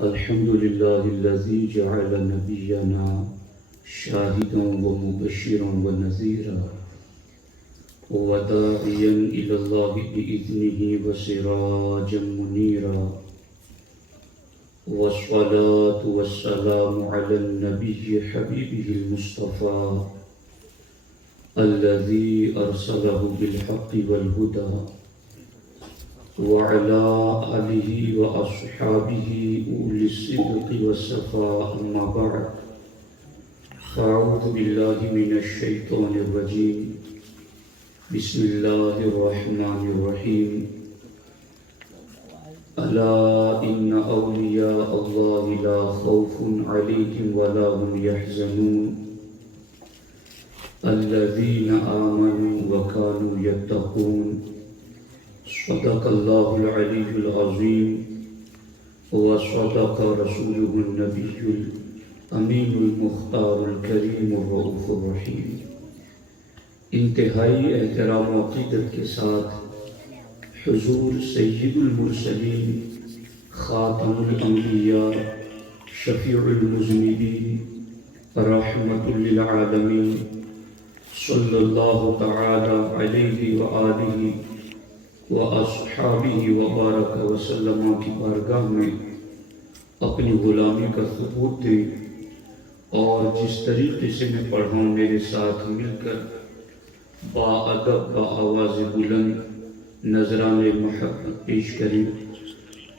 الحمد لله الذي جعل نبينا شاهدا ومبشرا ونذيرا وداعيا إلى الله بإذنه وسراجا منيرا، والصلاة والسلام على النبي حبيبه المصطفى الذي أرسله بالحق والهدى، وعلى آله وأصحابه أولي الصدق والصفاء، أما بعد، فأعوذ بالله من الشيطان الرجيم. بسم الله الرحمن الرحيم. ألا إن أولياء الله لا خوف عليهم ولا هم يحزنون الذين آمنوا وكانوا يتقون. صدق الله العلي العظيم وصدق رسوله النبي الأمين المختار الكريم الرؤوف الرحيم. انتہائی احترام و عقیدت کے ساتھ حضور سید المرسلین، خاتم الانبیاء، شفیع المذنبین، رحمت للعالمین، صلی اللہ تعالی علیہ وآلہ واصحابہ وبارک وسلم کی بارگاہ میں اپنی غلامی کا ثبوت دیں، اور جس طریقے سے میں پڑھا ہوں میرے ساتھ مل کر با ادب با آواز بلند نذران محبت پیش کریں.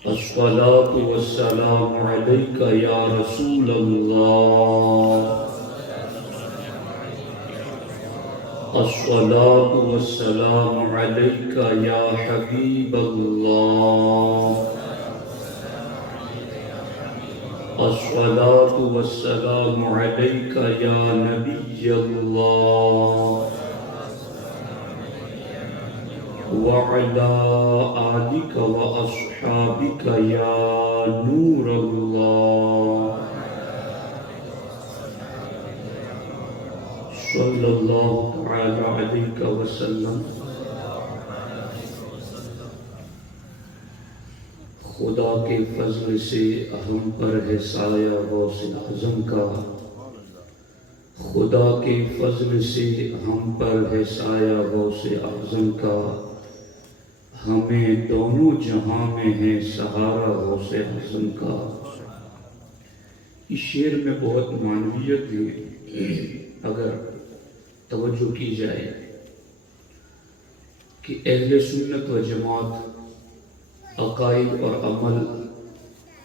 الصلاۃ والسلام علیک یا رسول اللہ، الصلاۃ والسلام علیک یا حبیب اللہ، الصلاۃ والسلام علیک یا نبی اللہ، وعلى آلك وأصحابك يا نور الله، صلى الله تعالى عليك وسلم. خدا کے فضل سے ہم پر ہے سایہ غوث اعظم کا، خدا کے فضل سے ہم پر ہے سایہ غوث اعظم کا، ہمیں دونوں جہاں میں ہے سہارا غوث اعظم کا. اس شعر میں بہت معنویت ہے اگر توجہ کی جائے کہ اہل سنت و جماعت عقائد اور عمل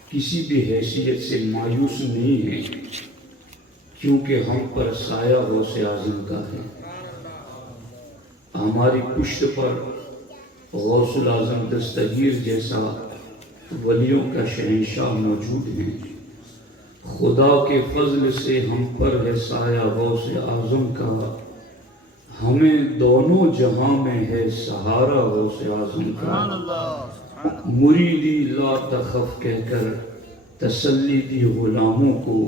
کسی بھی حیثیت سے مایوس نہیں ہے، کیونکہ ہم پر سایہ غوث اعظم کا ہے. ہماری پشت پر غوث الاعظم دستگیر جیسا ولیوں کا شہنشاہ موجود ہے. خدا کے فضل سے ہم پر ہے سایہ غوث اعظم کا، ہمیں دونوں جہاں میں ہے سہارا غوث اعظم کا. مریدی لا تخف کہہ کر تسلی دی غلاموں کو،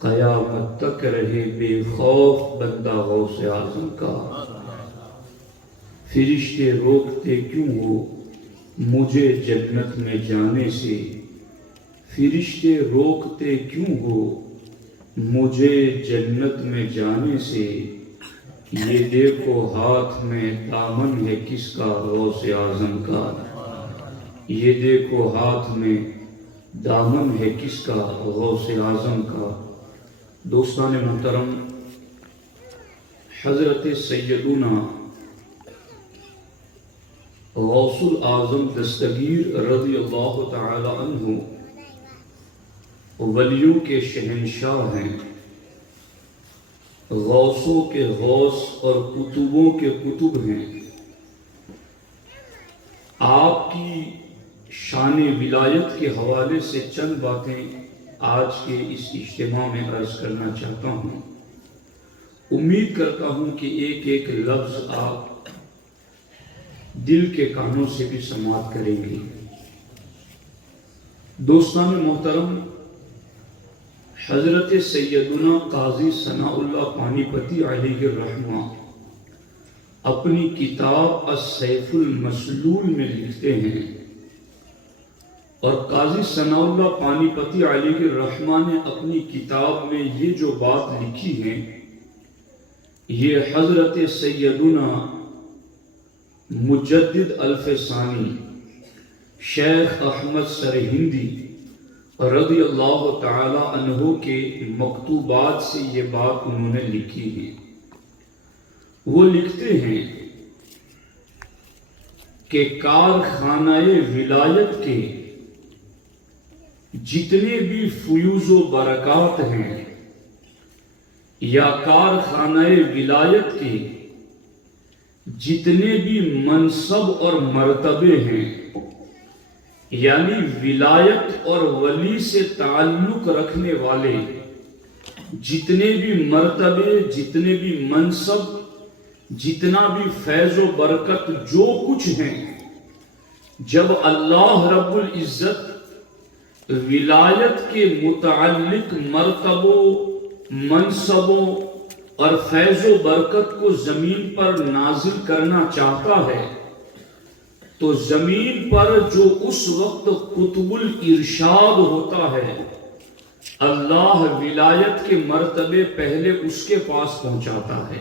قیامت تک رہے بے خوف بندہ غوث اعظم کا. فرشتے روکتے کیوں ہو مجھے جنت میں جانے سے، فرشتے روکتے کیوں ہو مجھے جنت میں جانے سے، یہ دیکھو ہاتھ میں دامن ہے کس کا غوث اعظم کا، یہ دیکھو ہاتھ میں دامن ہے کس کا غوث اعظم کا. دوستان محترم، حضرت سیدنا غوث الاعظم دستگیر رضی اللہ تعالی عنہ ولیوں کے شہنشاہ ہیں، غوثوں کے غوث اور کتبوں کے کتب ہیں. آپ کی شان ولایت کے حوالے سے چند باتیں آج کے اس اجتماع میں عرض کرنا چاہتا ہوں. امید کرتا ہوں کہ ایک ایک لفظ آپ دل کے کانوں سے بھی سماعت کریں گے. دوستان محترم، حضرت سیدنا قاضی ثناء اللہ پانی پتی علیہ الرحمہ اپنی کتاب السیف المسلول میں لکھتے ہیں، اور قاضی ثناء اللہ پانی پتی علیہ الرحمہ نے اپنی کتاب میں یہ جو بات لکھی ہے، یہ حضرت سیدنا مجدد الفسانی شیخ احمد سرہندی رضی اللہ تعالی عنہ کے مکتوبات سے یہ بات انہوں نے لکھی ہے۔ وہ لکھتے ہیں کہ کارخانہ ولایت کے جتنے بھی فیوز و برکات ہیں، یا کارخانہ ولایت کے جتنے بھی منصب اور مرتبے ہیں، یعنی ولایت اور ولی سے تعلق رکھنے والے جتنے بھی مرتبے، جتنے بھی منصب، جتنا بھی فیض و برکت جو کچھ ہیں، جب اللہ رب العزت ولایت کے متعلق مرتبوں، منصبوں اور فیض و برکت کو زمین پر نازل کرنا چاہتا ہے، تو زمین پر جو اس وقت قطب الارشاد ہوتا ہے، اللہ ولایت کے مرتبے پہلے اس کے پاس پہنچاتا ہے،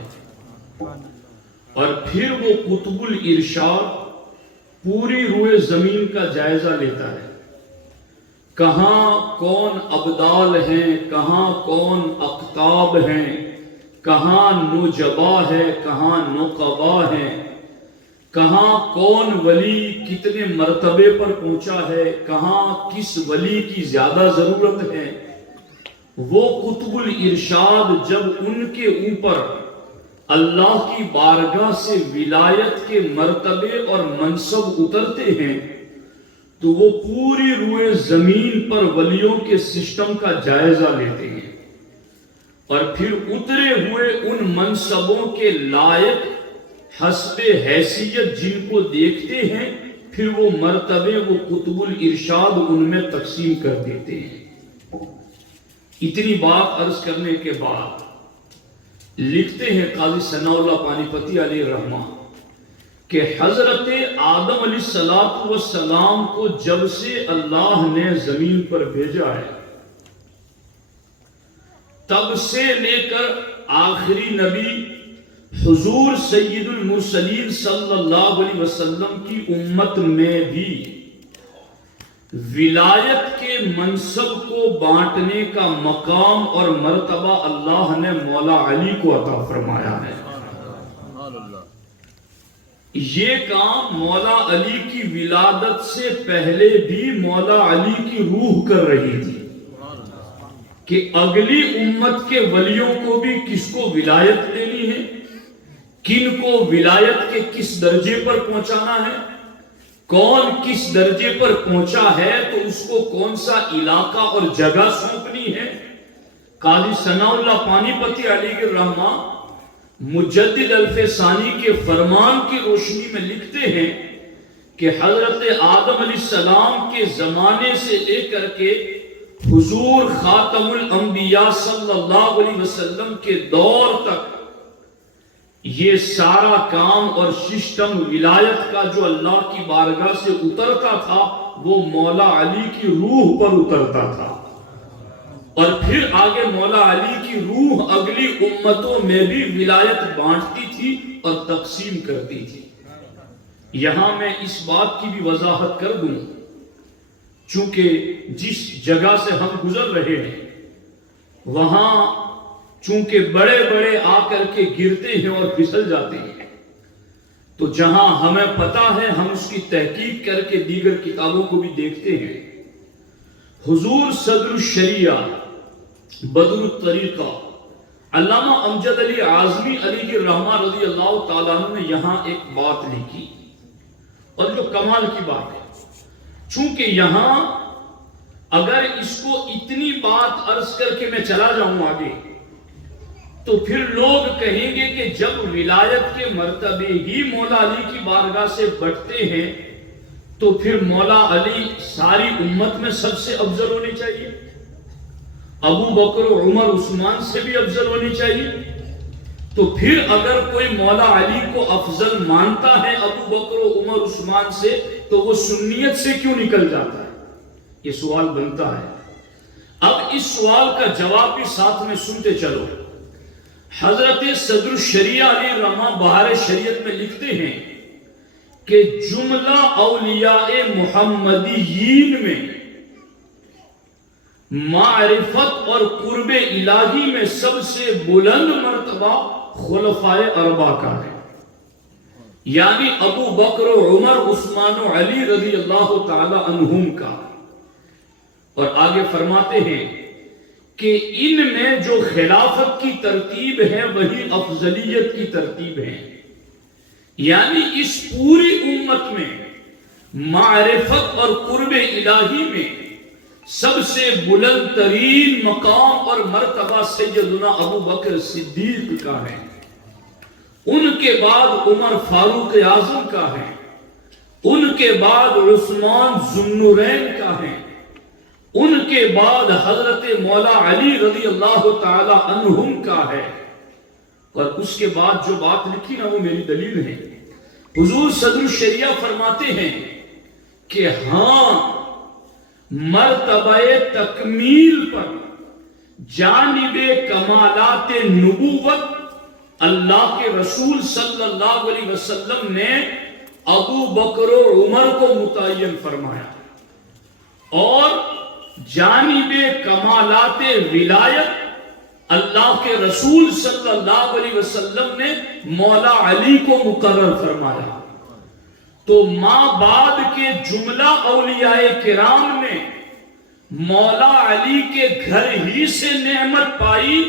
اور پھر وہ قطب الارشاد پوری روئے زمین کا جائزہ لیتا ہے، کہاں کون ابدال ہیں، کہاں کون اقطاب ہیں، کہاں نجبا ہے، کہاں نقبا ہیں، کہاں کون ولی کتنے مرتبے پر پہنچا ہے، کہاں کس ولی کی زیادہ ضرورت ہے۔ وہ قطب الارشاد جب ان کے اوپر اللہ کی بارگاہ سے ولایت کے مرتبے اور منصب اترتے ہیں، تو وہ پوری روئے زمین پر ولیوں کے سسٹم کا جائزہ لیتے ہیں، اور پھر اترے ہوئے ان منصبوں کے لائق حسب حیثیت جن کو دیکھتے ہیں، پھر وہ مرتبے، وہ قطب الارشاد ان میں تقسیم کر دیتے ہیں۔ اتنی بات عرض کرنے کے بعد لکھتے ہیں قاضی ثناء اللہ پانی پتی علیہ الرحمہ کہ حضرت آدم علیہ السلام کو جب سے اللہ نے زمین پر بھیجا ہے، تب سے لے کر آخری نبی حضور سید المرسلین صلی اللہ علیہ وسلم کی امت میں بھی ولایت کے منصب کو بانٹنے کا مقام اور مرتبہ اللہ نے مولا علی کو عطا فرمایا ہے۔ یہ کام مولا علی کی ولادت سے پہلے بھی مولا علی کی روح کر رہی تھی کہ اگلی امت کے ولیوں کو بھی کس کو ولایت دینی ہے، کن کو ولایت کے کس درجے پر پہنچانا ہے، کون کس درجے پر پہنچا ہے تو اس کو کون سا علاقہ اور جگہ سونپنی ہے۔ قاضی ثناء اللہ پانی پتی علیہ الرحمہ مجدد الفسانی کے فرمان کی روشنی میں لکھتے ہیں کہ حضرت آدم علیہ السلام کے زمانے سے لے کر کے حضور خاتم الانبیاء صلی اللہ علیہ وسلم کے دور تک یہ سارا کام اور سسٹم ولایت کا جو اللہ کی بارگاہ سے اترتا تھا، وہ مولا علی کی روح پر اترتا تھا، اور پھر آگے مولا علی کی روح اگلی امتوں میں بھی ولایت بانٹتی تھی اور تقسیم کرتی تھی۔ یہاں میں اس بات کی بھی وضاحت کر دوں، چونکہ جس جگہ سے ہم گزر رہے ہیں وہاں چونکہ بڑے بڑے آ کر کے گرتے ہیں اور پھسل جاتے ہیں، تو جہاں ہمیں پتا ہے ہم اس کی تحقیق کر کے دیگر کتابوں کو بھی دیکھتے ہیں۔ حضور صدر الشریعہ بدر الطریقہ علامہ امجد علی اعظمی علیہ الرحمہ رضی اللہ تعالیٰ عنہ نے یہاں ایک بات لکھی، اور جو کمال کی بات ہے، چونکہ یہاں اگر اس کو اتنی بات عرض کر کے میں چلا جاؤں آگے تو پھر لوگ کہیں گے کہ جب ولایت کے مرتبے ہی مولا علی کی بارگاہ سے بٹتے ہیں تو پھر مولا علی ساری امت میں سب سے افضل ہونے چاہیے، ابو بکر و عمر عثمان سے بھی افضل ہونی چاہیے، تو پھر اگر کوئی مولا علی کو افضل مانتا ہے ابو بکر و عمر عثمان سے، تو وہ سنیت سے کیوں نکل جاتا ہے؟ یہ سوال بنتا ہے. اب اس سوال کا جواب بھی ساتھ میں سنتے چلو. حضرت صدر الشریعہ علی رحمہ بہار شریعت میں لکھتے ہیں کہ جملہ اولیاء محمدیین میں معرفت اور قرب الہی میں سب سے بلند مرتبہ خلفائے اربعہ کا ہے، یعنی ابو بکر و عمر عثمان و علی رضی اللہ تعالی عنہم کا. اور آگے فرماتے ہیں کہ ان میں جو خلافت کی ترتیب ہے وہی افضلیت کی ترتیب ہے، یعنی اس پوری امت میں معرفت اور قرب الہی میں سب سے بلند ترین مقام اور مرتبہ سیدنا ابو بکر صدیق کا ہے، ان کے بعد عمر فاروق اعظم کا ہے، ان کے بعد عثمان ذو النورین کا ہے، ان کے بعد حضرت مولا علی رضی اللہ تعالی عنہم کا ہے. اور اس کے بعد جو بات لکھی نا وہ میری دلیل ہے. حضور صدر الشریعہ فرماتے ہیں کہ ہاں مرتبہ تکمیل پر جانب کمالات نبوت اللہ کے رسول صلی اللہ علیہ وسلم نے ابو بکر و عمر کو متعین فرمایا، اور جانب کمالات ولایت اللہ کے رسول صلی اللہ علیہ وسلم نے مولا علی کو مقرر فرمایا. تو ماں بعد کے جملہ اولیاء کرام نے مولا علی کے گھر ہی سے نعمت پائی،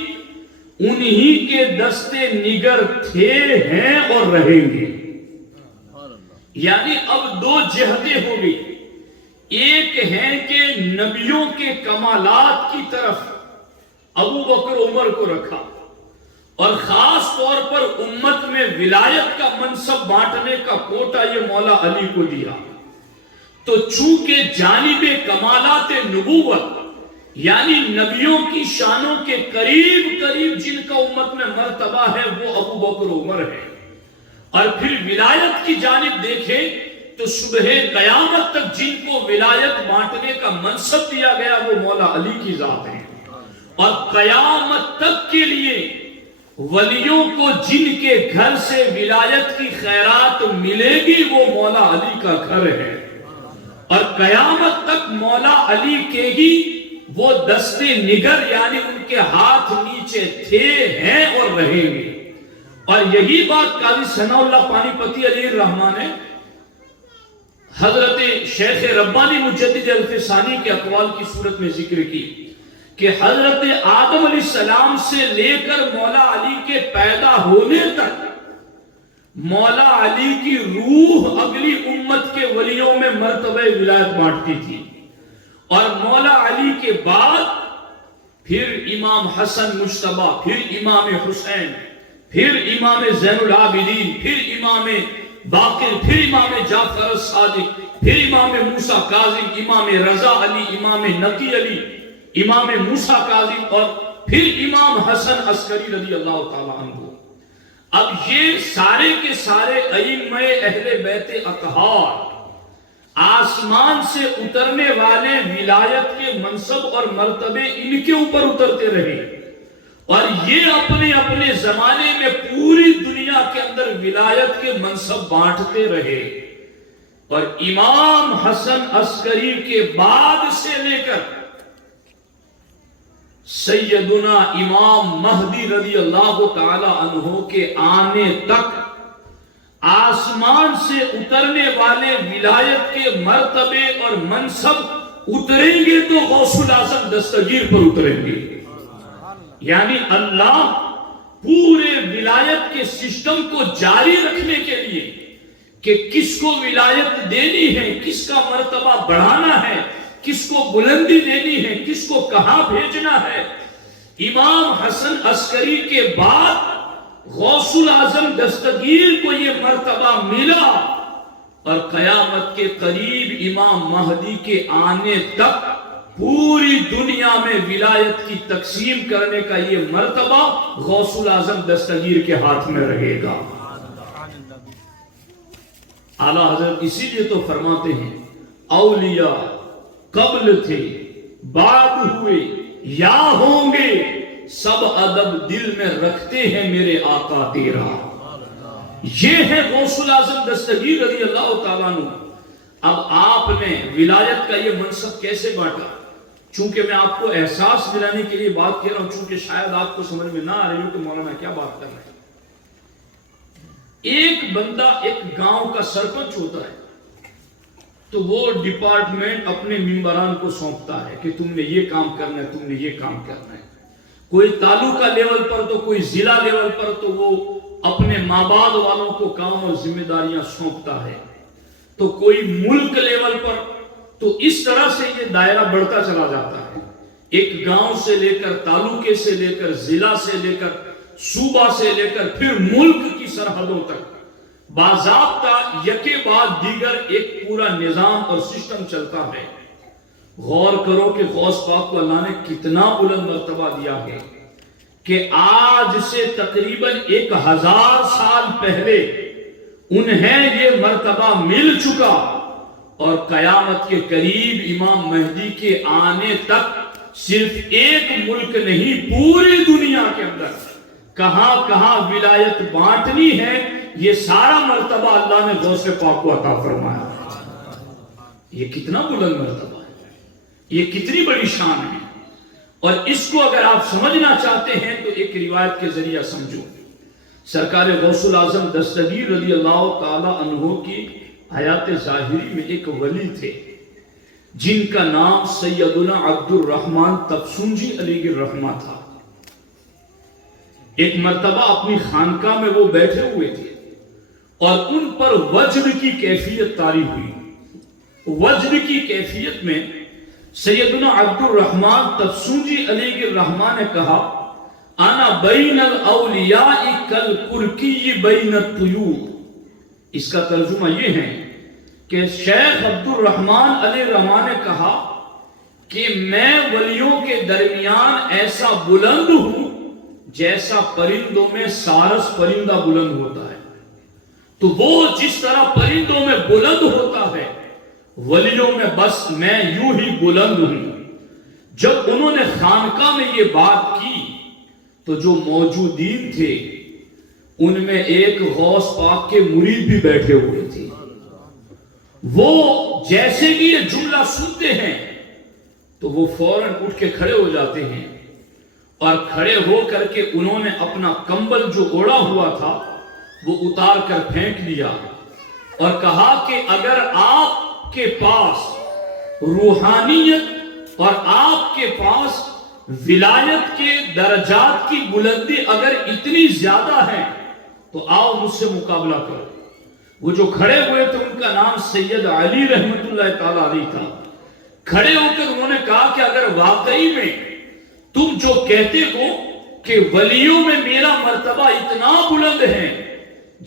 انہی کے دستے نگر تھے، ہیں اور رہیں گے. یعنی اب دو جہتیں ہو گئی. ایک ہے کہ نبیوں کے کمالات کی طرف ابو بکر عمر کو رکھا، اور خاص طور پر امت میں ولایت کا منصب بانٹنے کا کوٹا یہ مولا علی کو دیا. تو چونکہ جانب کمالات نبوت یعنی نبیوں کی شانوں کے قریب قریب جن کا امت میں مرتبہ ہے وہ ابو بکر عمر ہے، اور پھر ولایت کی جانب دیکھیں تو صبح قیامت تک جن کو ولایت بانٹنے کا منصب دیا گیا وہ مولا علی کی ذات ہے، اور قیامت تک کے لیے ولیوں کو جن کے گھر سے ولایت کی خیرات ملے گی وہ مولا علی کا گھر ہے، اور قیامت تک مولا علی کے ہی وہ دستے نگر یعنی ان کے ہاتھ نیچے تھے، ہیں اور رہیں گے. اور یہی بات قاضی ثناء اللہ پانی پتی علیہ الرحمہ نے حضرت شیخ ربانی مجدد الفسانی کے اقوال کی صورت میں ذکر کی کہ حضرت آدم علیہ السلام سے لے کر مولا علی کے پیدا ہونے تک مولا علی کی روح اگلی امت کے ولیوں میں مرتبہ ولایت بانٹتی تھی، اور مولا علی کے بعد پھر امام حسن مجتبی، پھر امام حسین، پھر امام زین العابدین، پھر امام باقر، پھر امام جعفر الصادق، پھر امام موسیٰ کاظم، امام رضا علی، امام نقی علی، امام موسیٰ کاظم، اور پھر امام حسن عسکری رضی اللہ تعالیٰ عنہ. اب یہ سارے کے سارے ائمہ اہل بیت اطہار آسمان سے اترنے والے ولایت کے منصب اور مرتبے ان کے اوپر اترتے رہے، اور یہ اپنے اپنے زمانے میں پوری دنیا کے اندر ولایت کے منصب بانٹتے رہے. اور امام حسن عسکری کے بعد سے لے کر سیدنا امام مہدی رضی اللہ تعالی عنہ کے آنے تک آسمان سے اترنے والے ولایت کے مرتبے اور منصب اتریں گے تو غوث الاعظم دستگیر پر اتریں گے. یعنی اللہ پورے ولایت کے سسٹم کو جاری رکھنے کے لیے کہ کس کو ولایت دینی ہے، کس کا مرتبہ بڑھانا ہے، کس کو بلندی دینی ہے، کس کو کہاں بھیجنا ہے، امام حسن عسکری کے بعد غوث الاعظم دستگیر کو یہ مرتبہ ملا، اور قیامت کے قریب امام مہدی کے آنے تک پوری دنیا میں ولایت کی تقسیم کرنے کا یہ مرتبہ غوث الاعظم دستگیر کے ہاتھ میں رہے گا. اعلیٰ حضرت اسی لیے تو فرماتے ہیں اولیاء قبل تھے بعد ہوئے یا ہوں گے سب ادب دل میں رکھتے ہیں میرے آقا تیرا. یہ ہے غوث الاعظم دستگیر رضی اللہ تعالیٰ عنہ. اب آپ نے ولایت کا یہ منصب کیسے بانٹا؟ چونکہ میں آپ کو احساس دلانے کے لیے بات کہہ رہا ہوں، چونکہ شاید آپ کو سمجھ میں نہ آ رہی ہو کہ مولانا کیا بات کر رہے ہیں. ایک بندہ ایک گاؤں کا سرپنچ ہوتا ہے تو وہ ڈپارٹمنٹ اپنے ممبران کو سونپتا ہے کہ تم نے یہ کام کرنا ہے، تم نے یہ کام کرنا ہے. کوئی تعلقہ لیول پر تو کوئی ضلع لیول پر تو وہ اپنے مابعد والوں کو کام اور ذمہ داریاں سونپتا ہے، تو کوئی ملک لیول پر. تو اس طرح سے یہ دائرہ بڑھتا چلا جاتا ہے، ایک گاؤں سے لے کر تعلقے سے لے کر ضلع سے لے کر صوبہ سے لے کر پھر ملک کی سرحدوں تک باضابطہ یکے بعد دیگر ایک پورا نظام اور سسٹم چلتا ہے. غور کرو کہ غوث پاک کو اللہ نے کتنا بلند مرتبہ دیا ہے کہ آج سے تقریباً 1000 سال پہلے انہیں یہ مرتبہ مل چکا، اور قیامت کے قریب امام مہدی کے آنے تک صرف ایک ملک نہیں پوری دنیا کے اندر کہاں کہاں ولایت بانٹنی ہے، یہ سارا مرتبہ اللہ نے غوث پاک کو عطا فرمایا. یہ کتنا بلند مرتبہ ہے، یہ کتنی بڑی شان ہے. اور اس کو اگر آپ سمجھنا چاہتے ہیں تو ایک روایت کے ذریعہ سمجھو. سرکار غوث الاعظم دستگیر رضی اللہ تعالی عنہ کی حیات ظاہری میں ایک ولی تھے جن کا نام سیدنا عبد الرحمن تفسنجی علیہ الرحمہ تھا. ایک مرتبہ اپنی خانقاہ میں وہ بیٹھے ہوئے تھے اور ان پر وجد کی کیفیت طاری ہوئی. وجد کی کیفیت میں سیدنا عبد الرحمن تفسنجی علیہ الرحمہ نے کہا انا بین الاولیاء کالکرکی بین الطیور. اس کا ترجمہ یہ ہے کہ شیخ عبد الرحمن علیہ الرحمہ نے کہا کہ میں ولیوں کے درمیان ایسا بلند ہوں جیسا پرندوں میں سارس پرندہ بلند ہوتا ہے. تو وہ جس طرح پرندوں میں بلند ہوتا ہے ولیوں میں بس میں یوں ہی بلند ہوں. جب انہوں نے خانقاہ میں یہ بات کی تو جو موجودین تھے ان میں ایک غوث پاک کے مرید بھی بیٹھے ہوئے تھے. وہ جیسے کہ یہ جملہ سنتے ہیں تو وہ فوراً اٹھ کے کھڑے ہو جاتے ہیں اور کھڑے ہو کر کے انہوں نے اپنا کمبل جو اوڑا ہوا تھا وہ اتار کر پھینک دیا اور کہا کہ اگر آپ کے پاس روحانیت اور آپ کے پاس ولایت کے درجات کی بلندی اگر اتنی زیادہ ہے تو آؤ مجھ سے مقابلہ کرو. وہ جو کھڑے ہوئے تھے ان کا نام سید علی رحمت اللہ تعالی علیہ تھا. کھڑے ہو کر انہوں نے کہا کہ اگر واقعی میں تم جو کہتے ہو کہ ولیوں میں میرا مرتبہ اتنا بلند ہے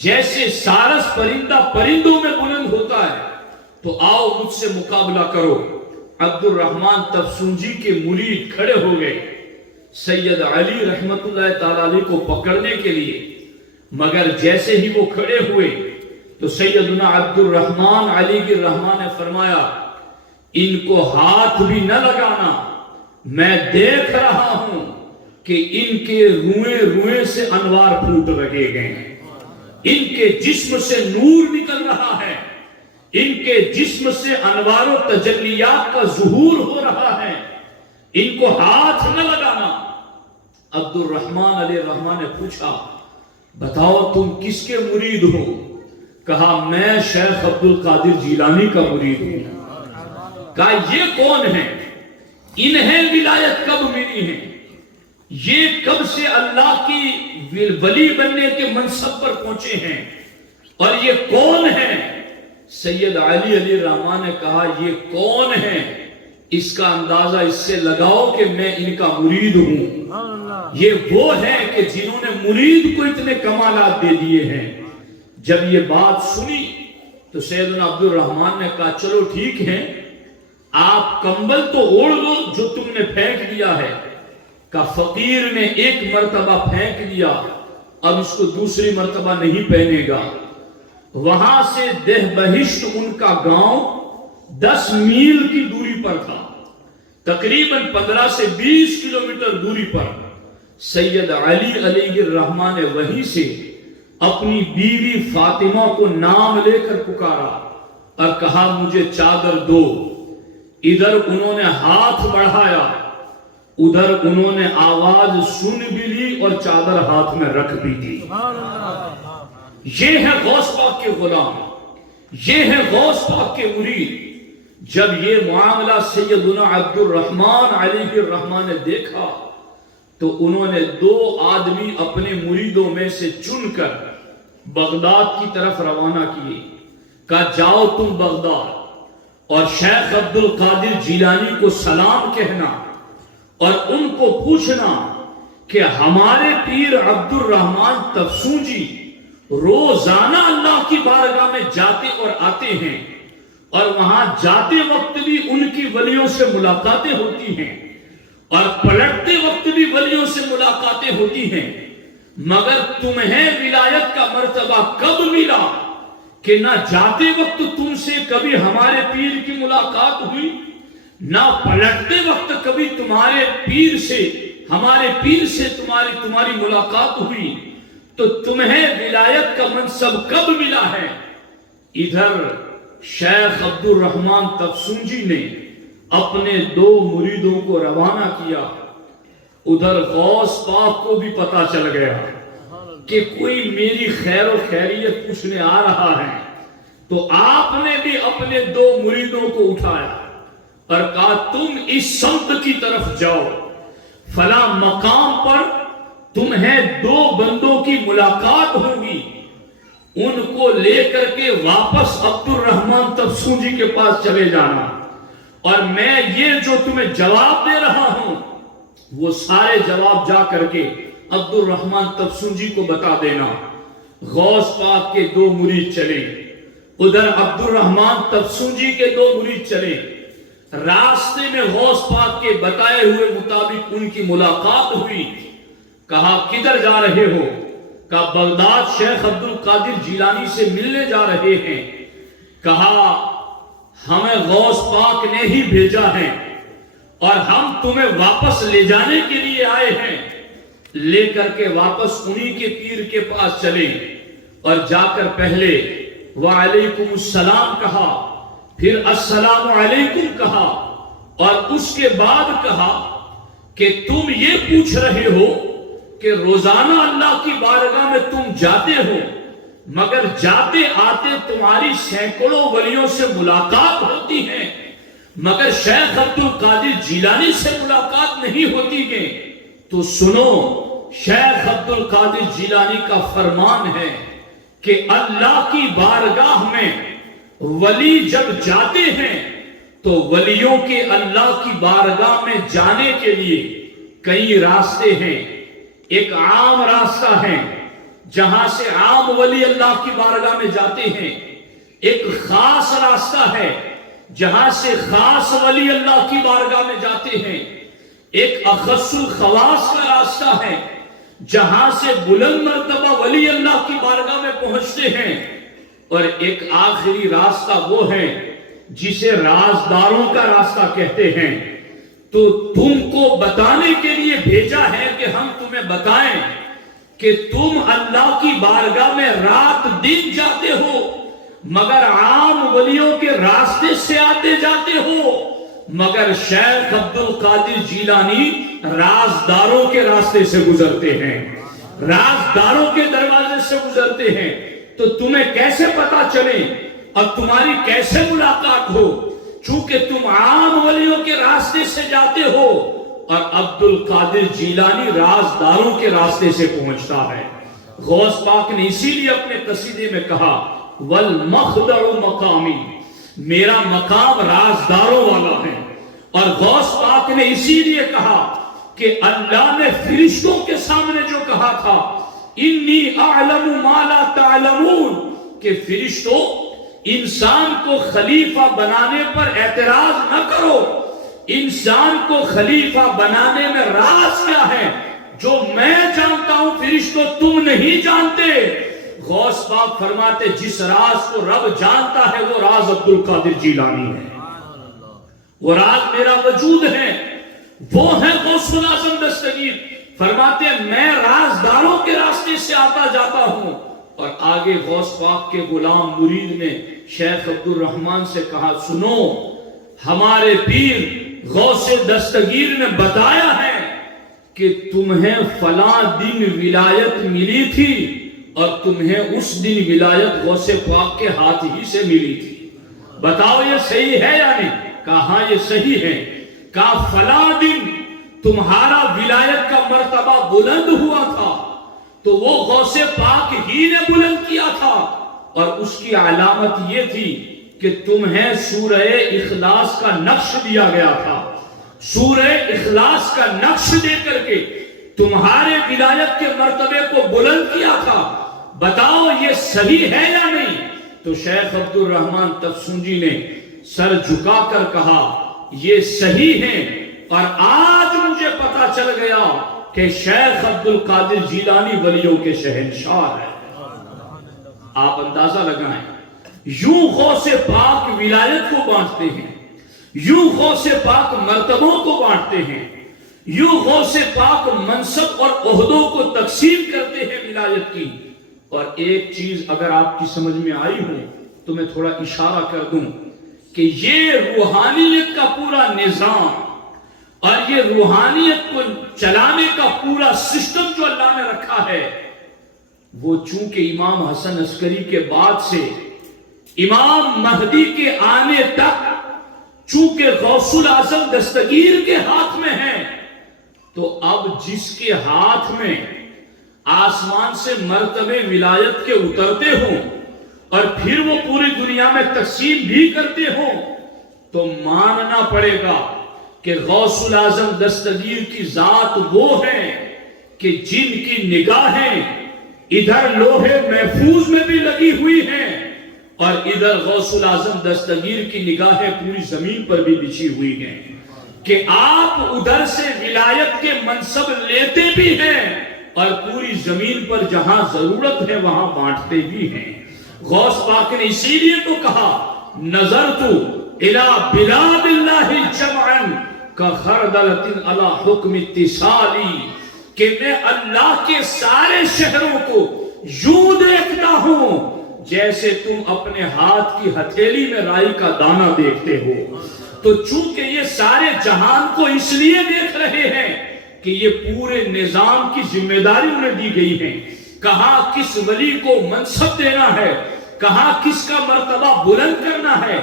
جیسے سارس پرندہ پرندوں میں بلند ہوتا ہے تو آؤ مجھ سے مقابلہ کرو. عبد الرحمن تفسنجی کے مرید کھڑے ہو گئے سید علی رحمت اللہ تعالی علیہ کو پکڑنے کے لیے، مگر جیسے ہی وہ کھڑے ہوئے تو سیدنا عبد الرحمن علی الرحمن نے فرمایا ان کو ہاتھ بھی نہ لگانا، میں دیکھ رہا ہوں کہ ان کے روئیں روئیں سے انوار پھوٹ لگے گئے ہیں، ان کے جسم سے نور نکل رہا ہے، ان کے جسم سے انوار و تجلیات کا ظہور ہو رہا ہے، ان کو ہاتھ نہ لگانا. عبد الرحمن علیہ الرحمن نے پوچھا بتاؤ تم کس کے مرید ہو؟ کہا میں شیخ عبد القادر جیلانی کا مرید ہوں. کہا یہ کون ہے؟ انہیں ولایت کب ملی ہے؟ یہ کب سے اللہ کی ولی بننے کے منصب پر پہنچے ہیں؟ اور یہ کون ہے؟ سید علی علیہ الرحمن نے کہا یہ کون ہے اس کا اندازہ اس سے لگاؤ کہ میں ان کا مرید ہوں. یہ وہ ہے کہ جنہوں نے مرید کو اتنے کمالات دے دیے ہیں. جب یہ بات سنی تو سیدنا عبد الرحمن نے کہا چلو ٹھیک ہے آپ کمبل تو اوڑھ لو جو تم نے پھینک دیا ہے. کہ فقیر نے ایک مرتبہ پھینک دیا اب اس کو دوسری مرتبہ نہیں پہنے گا. وہاں سے دہ بہشت ان کا گاؤں 10 میل کی دوری پر تھا، تقریباً 15 سے 20 کلومیٹر دوری پر سید علی علیہ الرحمٰن نے وہیں سے اپنی بیوی فاطمہ کو نام لے کر پکارا اور کہا مجھے چادر دو۔ ادھر انہوں نے ہاتھ بڑھایا، ادھر انہوں نے آواز سن بھی لی اور چادر ہاتھ میں رکھ بھی دی۔ یہ ہے غوث پاک کے غلام، یہ ہے غوث پاک کے مرید۔ جب یہ معاملہ سیدنا عبد الرحمن علیہ الرحمٰن نے دیکھا تو انہوں نے 2 آدمی اپنے مریدوں میں سے چن کر بغداد کی طرف روانہ کیے، کہا جاؤ تم بغداد اور شیخ عبد القادر جیلانی کو سلام کہنا اور ان کو پوچھنا کہ ہمارے پیر عبد الرحمن تفسونجی روزانہ اللہ کی بارگاہ میں جاتے اور آتے ہیں اور وہاں جاتے وقت بھی ان کی ولیوں سے ملاقاتیں ہوتی ہیں اور پلٹتے وقت بھی ولیوں سے ملاقاتیں ہوتی ہیں، مگر تمہیں ولایت کا مرتبہ کب ملا کہ نہ جاتے وقت تم سے کبھی ہمارے پیر کی ملاقات ہوئی، نہ پلٹتے وقت کبھی تمہارے پیر سے ہمارے پیر سے تمہاری ملاقات ہوئی، تو تمہیں ولایت کا منصب کب ملا ہے؟ ادھر شیخ عبد الرحمن تفسونجی نے اپنے 2 مریدوں کو روانہ کیا، ادھر غوث پاک کو بھی پتا چل گیا کہ کوئی میری خیر و خیریت پوچھنے آ رہا ہے، تو آپ نے بھی اپنے 2 مریدوں کو اٹھایا اور کہا تم اس سمت کی طرف جاؤ، فلاں مقام پر تمہیں 2 بندوں کی ملاقات ہوگی، ان کو لے کر کے واپس عبد الرحمن تفسونجی کے پاس چلے جانا، اور میں یہ جو تمہیں جواب دے رہا ہوں وہ سارے جواب جا کر کے عبد الرحمن تفسونجی کو بتا دینا۔ غوث پاک کے 2 مرید چلے، ادھر عبد الرحمن تفسونجی کے 2 مرید چلے، راستے میں غوث پاک کے بتائے ہوئے مطابق ان کی ملاقات ہوئی۔ کہا کدھر جا رہے ہو؟ کہا بغداد شیخ عبد القادر جیلانی سے ملنے جا رہے ہیں۔ کہا ہمیں غوث پاک نے ہی بھیجا ہے اور ہم تمہیں واپس لے جانے کے لیے آئے ہیں۔ لے کر کے واپس انہی کے پیر کے پاس چلے اور جا کر پہلے وعلیکم السلام کہا، پھر السلام علیکم کہا، اور اس کے بعد کہا کہ تم یہ پوچھ رہے ہو کہ روزانہ اللہ کی بارگاہ میں تم جاتے ہو، مگر جاتے آتے تمہاری سینکڑوں ولیوں سے ملاقات ہوتی ہے، مگر شیخ عبد القادر جیلانی سے ملاقات نہیں ہوتی ہے، تو سنو شیخ عبد القادر جیلانی کا فرمان ہے کہ اللہ کی بارگاہ میں ولی جب جاتے ہیں تو ولیوں کے اللہ کی بارگاہ میں جانے کے لیے کئی راستے ہیں۔ ایک عام راستہ ہے جہاں سے عام ولی اللہ کی بارگاہ میں جاتے ہیں، ایک خاص راستہ ہے جہاں سے خاص ولی اللہ کی بارگاہ میں جاتے ہیں، ایک اخص الخواص کا راستہ ہے جہاں سے بلند مرتبہ ولی اللہ کی بارگاہ میں پہنچتے ہیں، اور ایک آخری راستہ وہ ہے جسے رازداروں کا راستہ کہتے ہیں۔ تو تم کو بتانے کے لیے بھیجا ہے کہ ہم تمہیں بتائیں کہ تم اللہ کی بارگاہ میں رات دن جاتے ہو، مگر عام ولیوں کے راستے سے آتے جاتے ہو، مگر شیخ عبد القادر جیلانی رازداروں کے راستے سے گزرتے ہیں، رازداروں کے دروازے سے گزرتے ہیں۔ تو تمہیں کیسے پتا چلے اور تمہاری کیسے ملاقات ہو؟ چونکہ تم عام ولیوں کے راستے سے جاتے ہو اور عبد القادر جیلانی رازداروں کے راستے سے پہنچتا ہے۔ غوث پاک نے اسی لیے اپنے قصیدے میں کہا والمخدع مقامی، میرا مقام رازداروں والا ہے، اور غوث پاک نے اسی لیے کہا کہ اللہ نے فرشتوں کے سامنے جو کہا تھا انی اعلم ما لا تعلمون، کہ فرشتوں انسان کو خلیفہ بنانے پر اعتراض نہ کرو، انسان کو خلیفہ بنانے میں راز کیا ہے جو میں جانتا ہوں فرشتوں تم نہیں جانتے۔ غوث پاک فرماتے جس راز کو رب جانتا ہے وہ راز عبد القادر جیلانی ہے۔ وہ راز میرا وجود ہے، وہ ہے غوث الاعظم دستگیر۔ فرماتے ہیں میں رازداروں کے راستے سے آتا جاتا ہوں۔ اور آگے غوث پاک کے غلام مرید نے شیخ عبد الرحمن سے کہا سنو، ہمارے پیر غوث دستگیر نے بتایا ہے کہ تمہیں فلاں دن ولایت ملی تھی اور تمہیں اس دن ولایت غوث پاک کے ہاتھ ہی سے ملی تھی، بتاؤ یہ صحیح ہے یا نہیں؟ کہا ہاں یہ صحیح ہے۔ کہا فلاں دن تمہارا ولایت کا مرتبہ بلند ہوا تھا تو وہ غوث پاک ہی نے بلند کیا تھا، اور اس کی علامت یہ تھی کہ تمہیں سورہ اخلاص کا نقش دیا گیا تھا، سورہ اخلاص کا نقش دے کر کے تمہارے ولایت کے مرتبے کو بلند کیا تھا، بتاؤ یہ صحیح ہے یا نہیں؟ تو شیخ عبد الرحمن تفسونجی نے سر جھکا کر کہا یہ صحیح ہے، اور آج مجھے پتا چل گیا کہ شیخ عبد القادر جیلانی ولیوں کے شہنشاہ ہیں۔ آپ اندازہ لگائیں، یوں غوث پاک ولایت کو بانٹتے ہیں، یوں غوث پاک مرتبوں کو بانٹتے ہیں، یوں غوث پاک منصب اور عہدوں کو تقسیم کرتے ہیں ولایت کی۔ اور ایک چیز اگر آپ کی سمجھ میں آئی ہو تو میں تھوڑا اشارہ کر دوں کہ یہ روحانیت کا پورا نظام اور یہ روحانیت کو چلانے کا پورا سسٹم جو اللہ نے رکھا ہے، وہ چونکہ امام حسن عسکری کے بعد سے امام مہدی کے آنے تک چونکہ غوث الاعظم دستگیر کے ہاتھ میں ہے، تو اب جس کے ہاتھ میں آسمان سے مرتبے ولایت کے اترتے ہوں اور پھر وہ پوری دنیا میں تقسیم بھی کرتے ہوں، تو ماننا پڑے گا کہ غوث الاعظم دستگیر کی ذات وہ ہے کہ جن کی نگاہیں ادھر لوہے محفوظ میں بھی لگی ہوئی ہیں اور ادھر غوث الاعظم دستگیر کی نگاہیں پوری زمین پر بھی بچھی ہوئی ہیں، کہ آپ ادھر سے ولایت کے منصب لیتے بھی ہیں اور پوری زمین پر جہاں ضرورت ہے وہاں بانٹتے بھی ہیں۔ غوث پاک نے اسی لیے تو کہا نظرت الى بلاد اللہ جمعا کخردلۃ علی حکم اتصالی، کہ میں اللہ کے سارے شہروں کو یوں دیکھتا ہوں جیسے تم اپنے ہاتھ کی ہتھیلی میں رائی کا دانہ دیکھتے ہو۔ تو چونکہ یہ سارے جہان کو اس لیے دیکھ رہے ہیں کہ یہ پورے نظام کی ذمہ داری انہیں دی گئی ہے، کہاں کس ولی کو منصب دینا ہے، کہاں کس کا مرتبہ بلند کرنا ہے،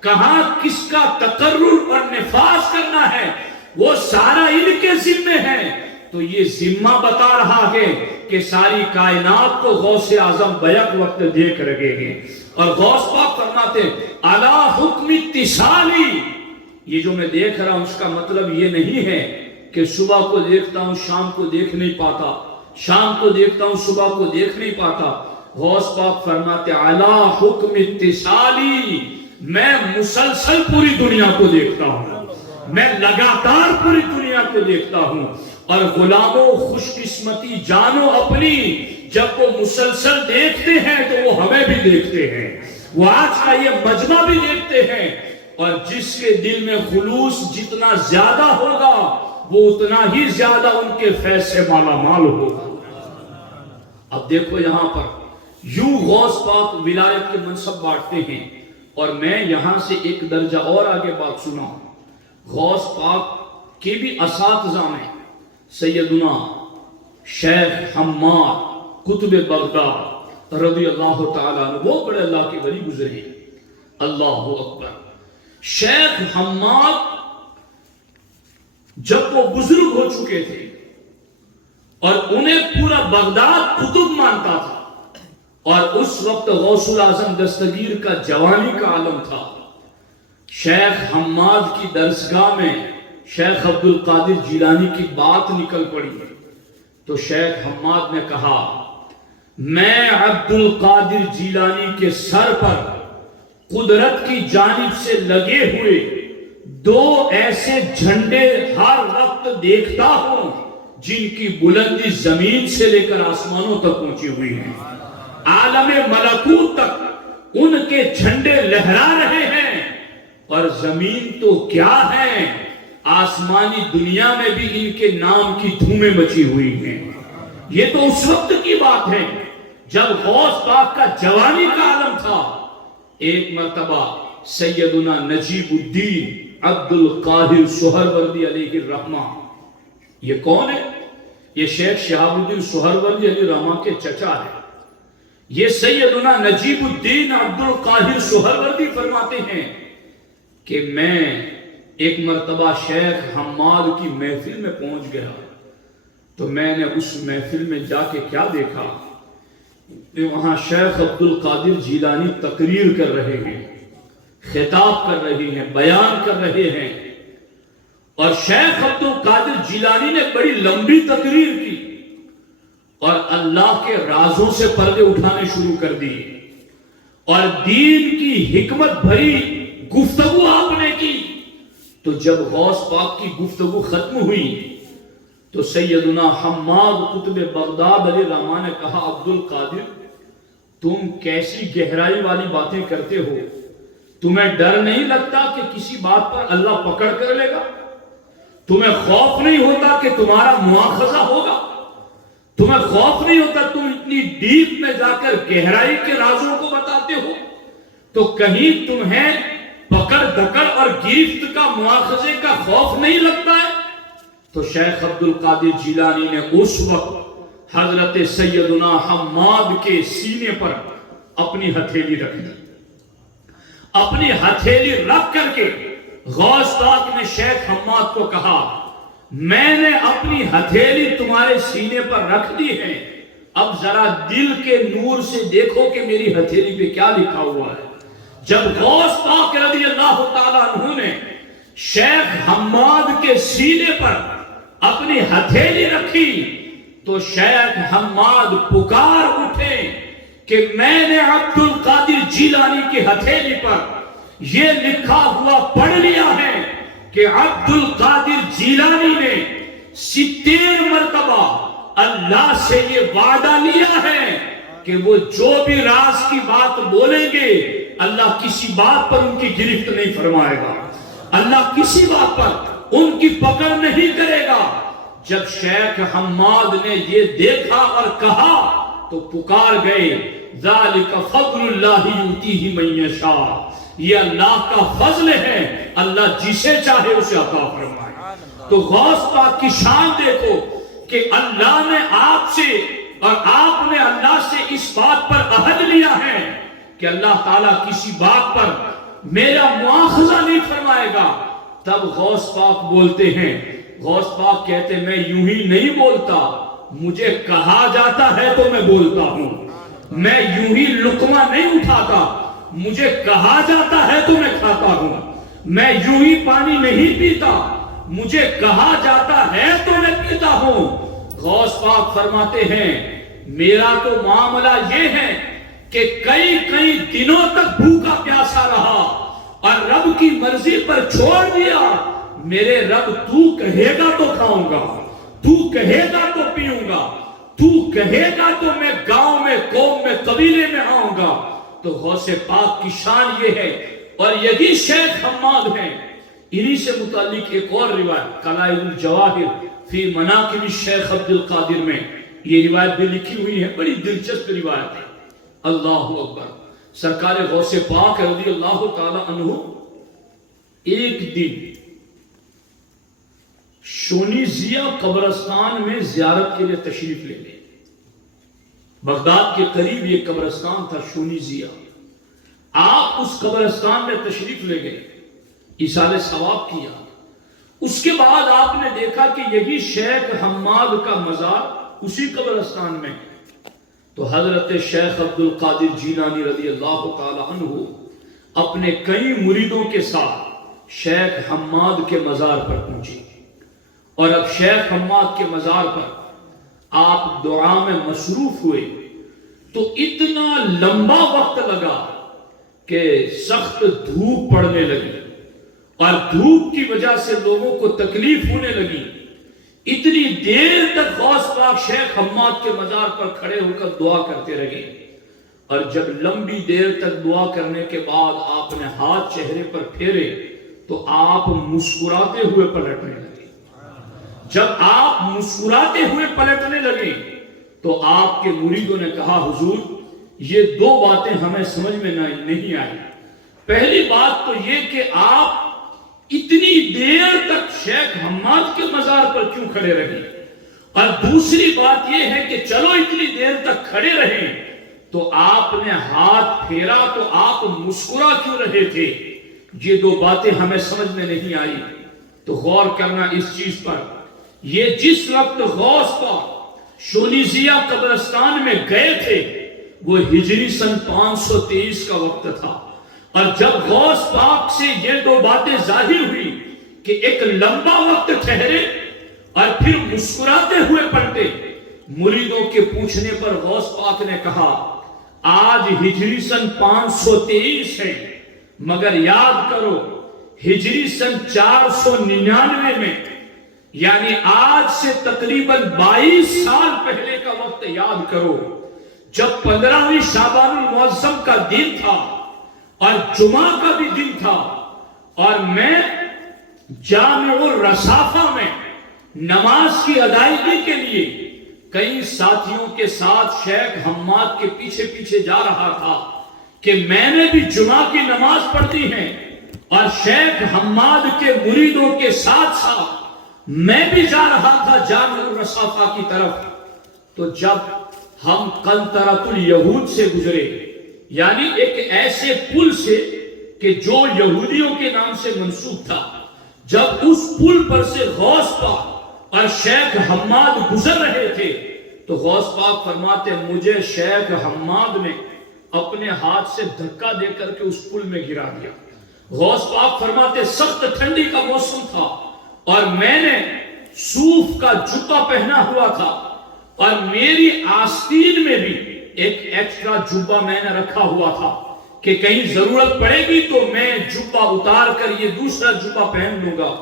کہاں کس کا تقرر اور نفاذ کرنا ہے، وہ سارا ان کے ذمہ ہے۔ تو یہ ذمہ بتا رہا ہے کہ ساری کائنات کو غوث اعظم بیک وقت دیکھ رہے ہیں۔ اور غوث پاک فرماتے اعلی حکم اتصالی، یہ جو میں دیکھ رہا ہوں اس کا مطلب یہ نہیں ہے کہ صبح کو دیکھتا ہوں شام کو دیکھ نہیں پاتا، شام کو دیکھتا ہوں صبح کو دیکھ نہیں پاتا۔ غوث پاک فرماتے اعلی حکم اتصالی، میں مسلسل پوری دنیا کو دیکھتا ہوں، میں لگاتار پوری دنیا کو دیکھتا ہوں۔ اور غلاموں خوش قسمتی جانو اپنی، جب وہ مسلسل دیکھتے ہیں تو وہ ہمیں بھی دیکھتے ہیں، وہ آج کا یہ مجمع بھی دیکھتے ہیں، اور جس کے دل میں خلوص جتنا زیادہ ہوگا وہ اتنا ہی زیادہ ان کے فیض سے مالا مال ہوگا۔ اب دیکھو یہاں پر یوں غوث پاک ولایت کے منصب بانٹتے ہیں، اور میں یہاں سے ایک درجہ اور آگے بات سنا، غوث پاک کے بھی اساتذہ میں سیدنا شیخ حماد قطب بغداد رضی اللہ تعالیٰ عنہ، وہ بڑے اللہ کے ولی گزرے، اللہ اکبر۔ شیخ حماد جب وہ بزرگ ہو چکے تھے اور انہیں پورا بغداد قطب مانتا تھا، اور اس وقت غوث الاعظم دستگیر کا جوانی کا عالم تھا، شیخ حماد کی درسگاہ میں شیخ عبد القادر جیلانی کی بات نکل پڑی، تو شیخ حماد نے کہا میں عبد القادر جیلانی کے سر پر قدرت کی جانب سے لگے ہوئے دو ایسے جھنڈے ہر وقت دیکھتا ہوں جن کی بلندی زمین سے لے کر آسمانوں تک پہنچی ہوئی ہے، عالم ملکوت تک ان کے جھنڈے لہرا رہے ہیں، اور زمین تو کیا ہے، آسمانی دنیا میں بھی ان کے نام کی دھومیں مچی ہوئی ہیں۔ یہ تو اس وقت کی بات ہے جب غوث پاک کا جوانی کا عالم تھا۔ ایک مرتبہ سیدنا نجیب الدین عبد القاہر سہروردی علیہ الرحمہ، یہ کون ہے؟ یہ شیخ شہاب الدین سہروردی علیہ الرحمہ کے چچا ہے۔ یہ سیدنا نجیب الدین عبد القاہر سہروردی فرماتے ہیں کہ میں ایک مرتبہ شیخ حماد کی محفل میں پہنچ گیا تو میں نے اس محفل میں جا کے کیا دیکھا کہ وہاں شیخ عبد القادر جیلانی تقریر کر رہے ہیں، خطاب کر رہے ہیں، بیان کر رہے ہیں، اور شیخ عبد القادر جیلانی نے بڑی لمبی تقریر کی اور اللہ کے رازوں سے پردے اٹھانے شروع کر دی اور دین کی حکمت بھری گفتگو آپ نے کی۔ تو جب غوث پاک کی گفتگو ختم ہوئی تو سیدنا حماد قطب بغداد علیہ الرحمہ نے کہا، عبد القادر تم کیسی گہرائی والی باتیں کرتے ہو، تمہیں ڈر نہیں لگتا کہ کسی بات پر اللہ پکڑ کر لے گا؟ تمہیں خوف نہیں ہوتا کہ تمہارا مواخذہ ہوگا؟ تمہیں خوف نہیں ہوتا؟ تم اتنی ڈیپ میں جا کر گہرائی کے رازوں کو بتاتے ہو تو کہیں تمہیں پکڑ دکڑ اور گرفت کا مواخذے کا خوف نہیں لگتا ہے؟ تو شیخ عبد القادر جیلانی نے اس وقت حضرت سیدنا حماد کے سینے پر اپنی ہتھیلی رکھ دی۔ اپنی ہتھیلی رکھ کر کے غوث پاک نے شیخ حماد کو کہا، میں نے اپنی ہتھیلی تمہارے سینے پر رکھ دی ہے، اب ذرا دل کے نور سے دیکھو کہ میری ہتھیلی پہ کیا لکھا ہوا ہے۔ جب غوث پاک رضی اللہ تعالیٰ عنہ نے شیخ حماد کے سینے پر اپنی ہتھیلی رکھی تو شیخ حماد پکار اٹھے کہ میں نے عبد القادر جیلانی کی ہتھیلی پر یہ لکھا ہوا پڑھ لیا ہے کہ عبد القادر جیلانی نے 70 مرتبہ اللہ سے یہ وعدہ لیا ہے کہ وہ جو بھی راز کی بات بولیں گے اللہ کسی بات پر ان کی گرفت نہیں فرمائے گا، اللہ کسی بات پر ان کی پکڑ نہیں کرے گا۔ جب شیخ حماد نے یہ دیکھا اور کہا تو پکار گئے، ذالک فضل اللہ یؤتیہ من یشاء، یہ اللہ کا فضل ہے، اللہ جسے چاہے اسے عطا فرمائے۔ تو غوث پاک کی شان دیکھو کہ اللہ نے آپ سے اور آپ نے اللہ سے اس بات پر عہد لیا ہے کہ اللہ تعالیٰ کسی بات پر میرا مواخذہ نہیں فرمائے گا۔ تب غوث پاک بولتے ہیں، غوث پاک کہتے ہیں میں یوں ہی نہیں بولتا، مجھے کہا جاتا ہے تو میں بولتا ہوں، میں یوں ہی لقمہ نہیں اٹھاتا، مجھے کہا جاتا ہے تو میں کھاتا ہوں، میں یوں ہی پانی نہیں پیتا، مجھے کہا جاتا ہے تو میں پیتا ہوں۔ غوث پاک فرماتے ہیں میرا تو معاملہ یہ ہے کہ کئی دنوں تک بھوکا پیاسا رہا اور رب کی مرضی پر چھوڑ دیا، میرے رب تو کہے گا تو کھاؤں گا، تو کہے گا تو پیوں گا، تو کہے گا تو میں گاؤں میں قوم میں قبیلے میں آؤں گا۔ تو غوث پاک کی شان یہ ہے، اور یہی شیخ حماد ہیں۔ انہی سے متعلق ایک اور روایت قلائد الجواہر فی مناقب الشیخ عبد القادر میں یہ روایت بھی لکھی ہوئی ہے، بڑی دلچسپ روایت ہے۔ اللہ اکبر، سرکار غوث پاک رضی اللہ تعالی عنہ ایک دن شونیزیہ قبرستان میں زیارت کے لیے تشریف لے گئے۔ بغداد کے قریب یہ قبرستان تھا شونیزیہ، آپ اس قبرستان میں تشریف لے گئے، ایصال ثواب کیا۔ اس کے بعد آپ نے دیکھا کہ یہی شیخ حماد کا مزار اسی قبرستان میں ہے۔ تو حضرت شیخ عبد القادر جیلانی رضی اللہ تعالی عنہ اپنے کئی مریدوں کے ساتھ شیخ حماد کے مزار پر پہنچے، اور اب شیخ حماد کے مزار پر آپ دعا میں مصروف ہوئے تو اتنا لمبا وقت لگا کہ سخت دھوپ پڑنے لگی، اور دھوپ کی وجہ سے لوگوں کو تکلیف ہونے لگی۔ اتنی دیر تک غوث پاک شیخ حماد کے مزار پر کھڑے ہو کر دعا کرتے رہے، اور جب لمبی دیر تک دعا کرنے کے بعد آپ نے ہاتھ چہرے پر پھیرے تو آپ مسکراتے ہوئے پلٹنے لگے۔ جب آپ مسکراتے ہوئے پلٹنے لگے تو آپ کے مریدوں نے کہا حضور یہ دو باتیں ہمیں سمجھ میں نہیں آئی۔ پہلی بات تو یہ کہ آپ اتنی دیر تک شیخ حماد کے مزار پر کیوں کھڑے رہے، اور دوسری بات یہ ہے کہ چلو اتنی دیر تک کھڑے رہیں تو آپ نے ہاتھ پھیرا تو آپ مسکرا کیوں رہے تھے؟ یہ دو باتیں ہمیں سمجھ میں نہیں آئی۔ تو غور کرنا اس چیز پر، یہ جس وقت غوث پاک شونیزیہ قبرستان میں گئے تھے وہ ہجری سن 523 کا وقت تھا، اور جب غوث پاک سے یہ دو باتیں ظاہر ہوئی کہ ایک لمبا وقت ٹھہرے اور پھر مسکراتے ہوئے پلٹے، مریدوں کے پوچھنے پر غوث پاک نے کہا آج ہجری سن 523 ہے، مگر یاد کرو ہجری سن 499 میں، یعنی آج سے تقریباً 22 سال پہلے کا وقت یاد کرو، جب 15ویں شعبان المعظم کا دن تھا اور جمعہ کا بھی دن تھا، اور میں جامع الرصافہ میں نماز کی ادائیگی کے لیے کئی ساتھیوں کے ساتھ شیخ حماد کے پیچھے پیچھے جا رہا تھا کہ میں نے بھی جمعہ کی نماز پڑھتی ہے، اور شیخ حماد کے مریدوں کے ساتھ ساتھ میں بھی جا رہا تھا جامع الرصافہ کی طرف۔ تو جب ہم قنطرۃ الیہود سے گزرے، یعنی ایک ایسے پل سے کہ جو یہودیوں کے نام سے منسوب تھا، جب اس پل پر سے غوث پاک اور شیخ حماد گزر رہے تھے تو غوث پاک فرماتے مجھے شیخ حماد نے اپنے ہاتھ سے دھکا دے کر کے اس پل میں گرا دیا۔ غوث پاک فرماتے سخت ٹھنڈی کا موسم تھا اور میں نے صوف کا جبہ پہنا ہوا تھا، اور میری آستین میں بھی ایک ایکسٹرا جبہ میں نے رکھا ہوا تھا کہ کہیں ضرورت پڑے گی تو میں جبہ اتار کر یہ دوسرا جبہ پہن لوں گا۔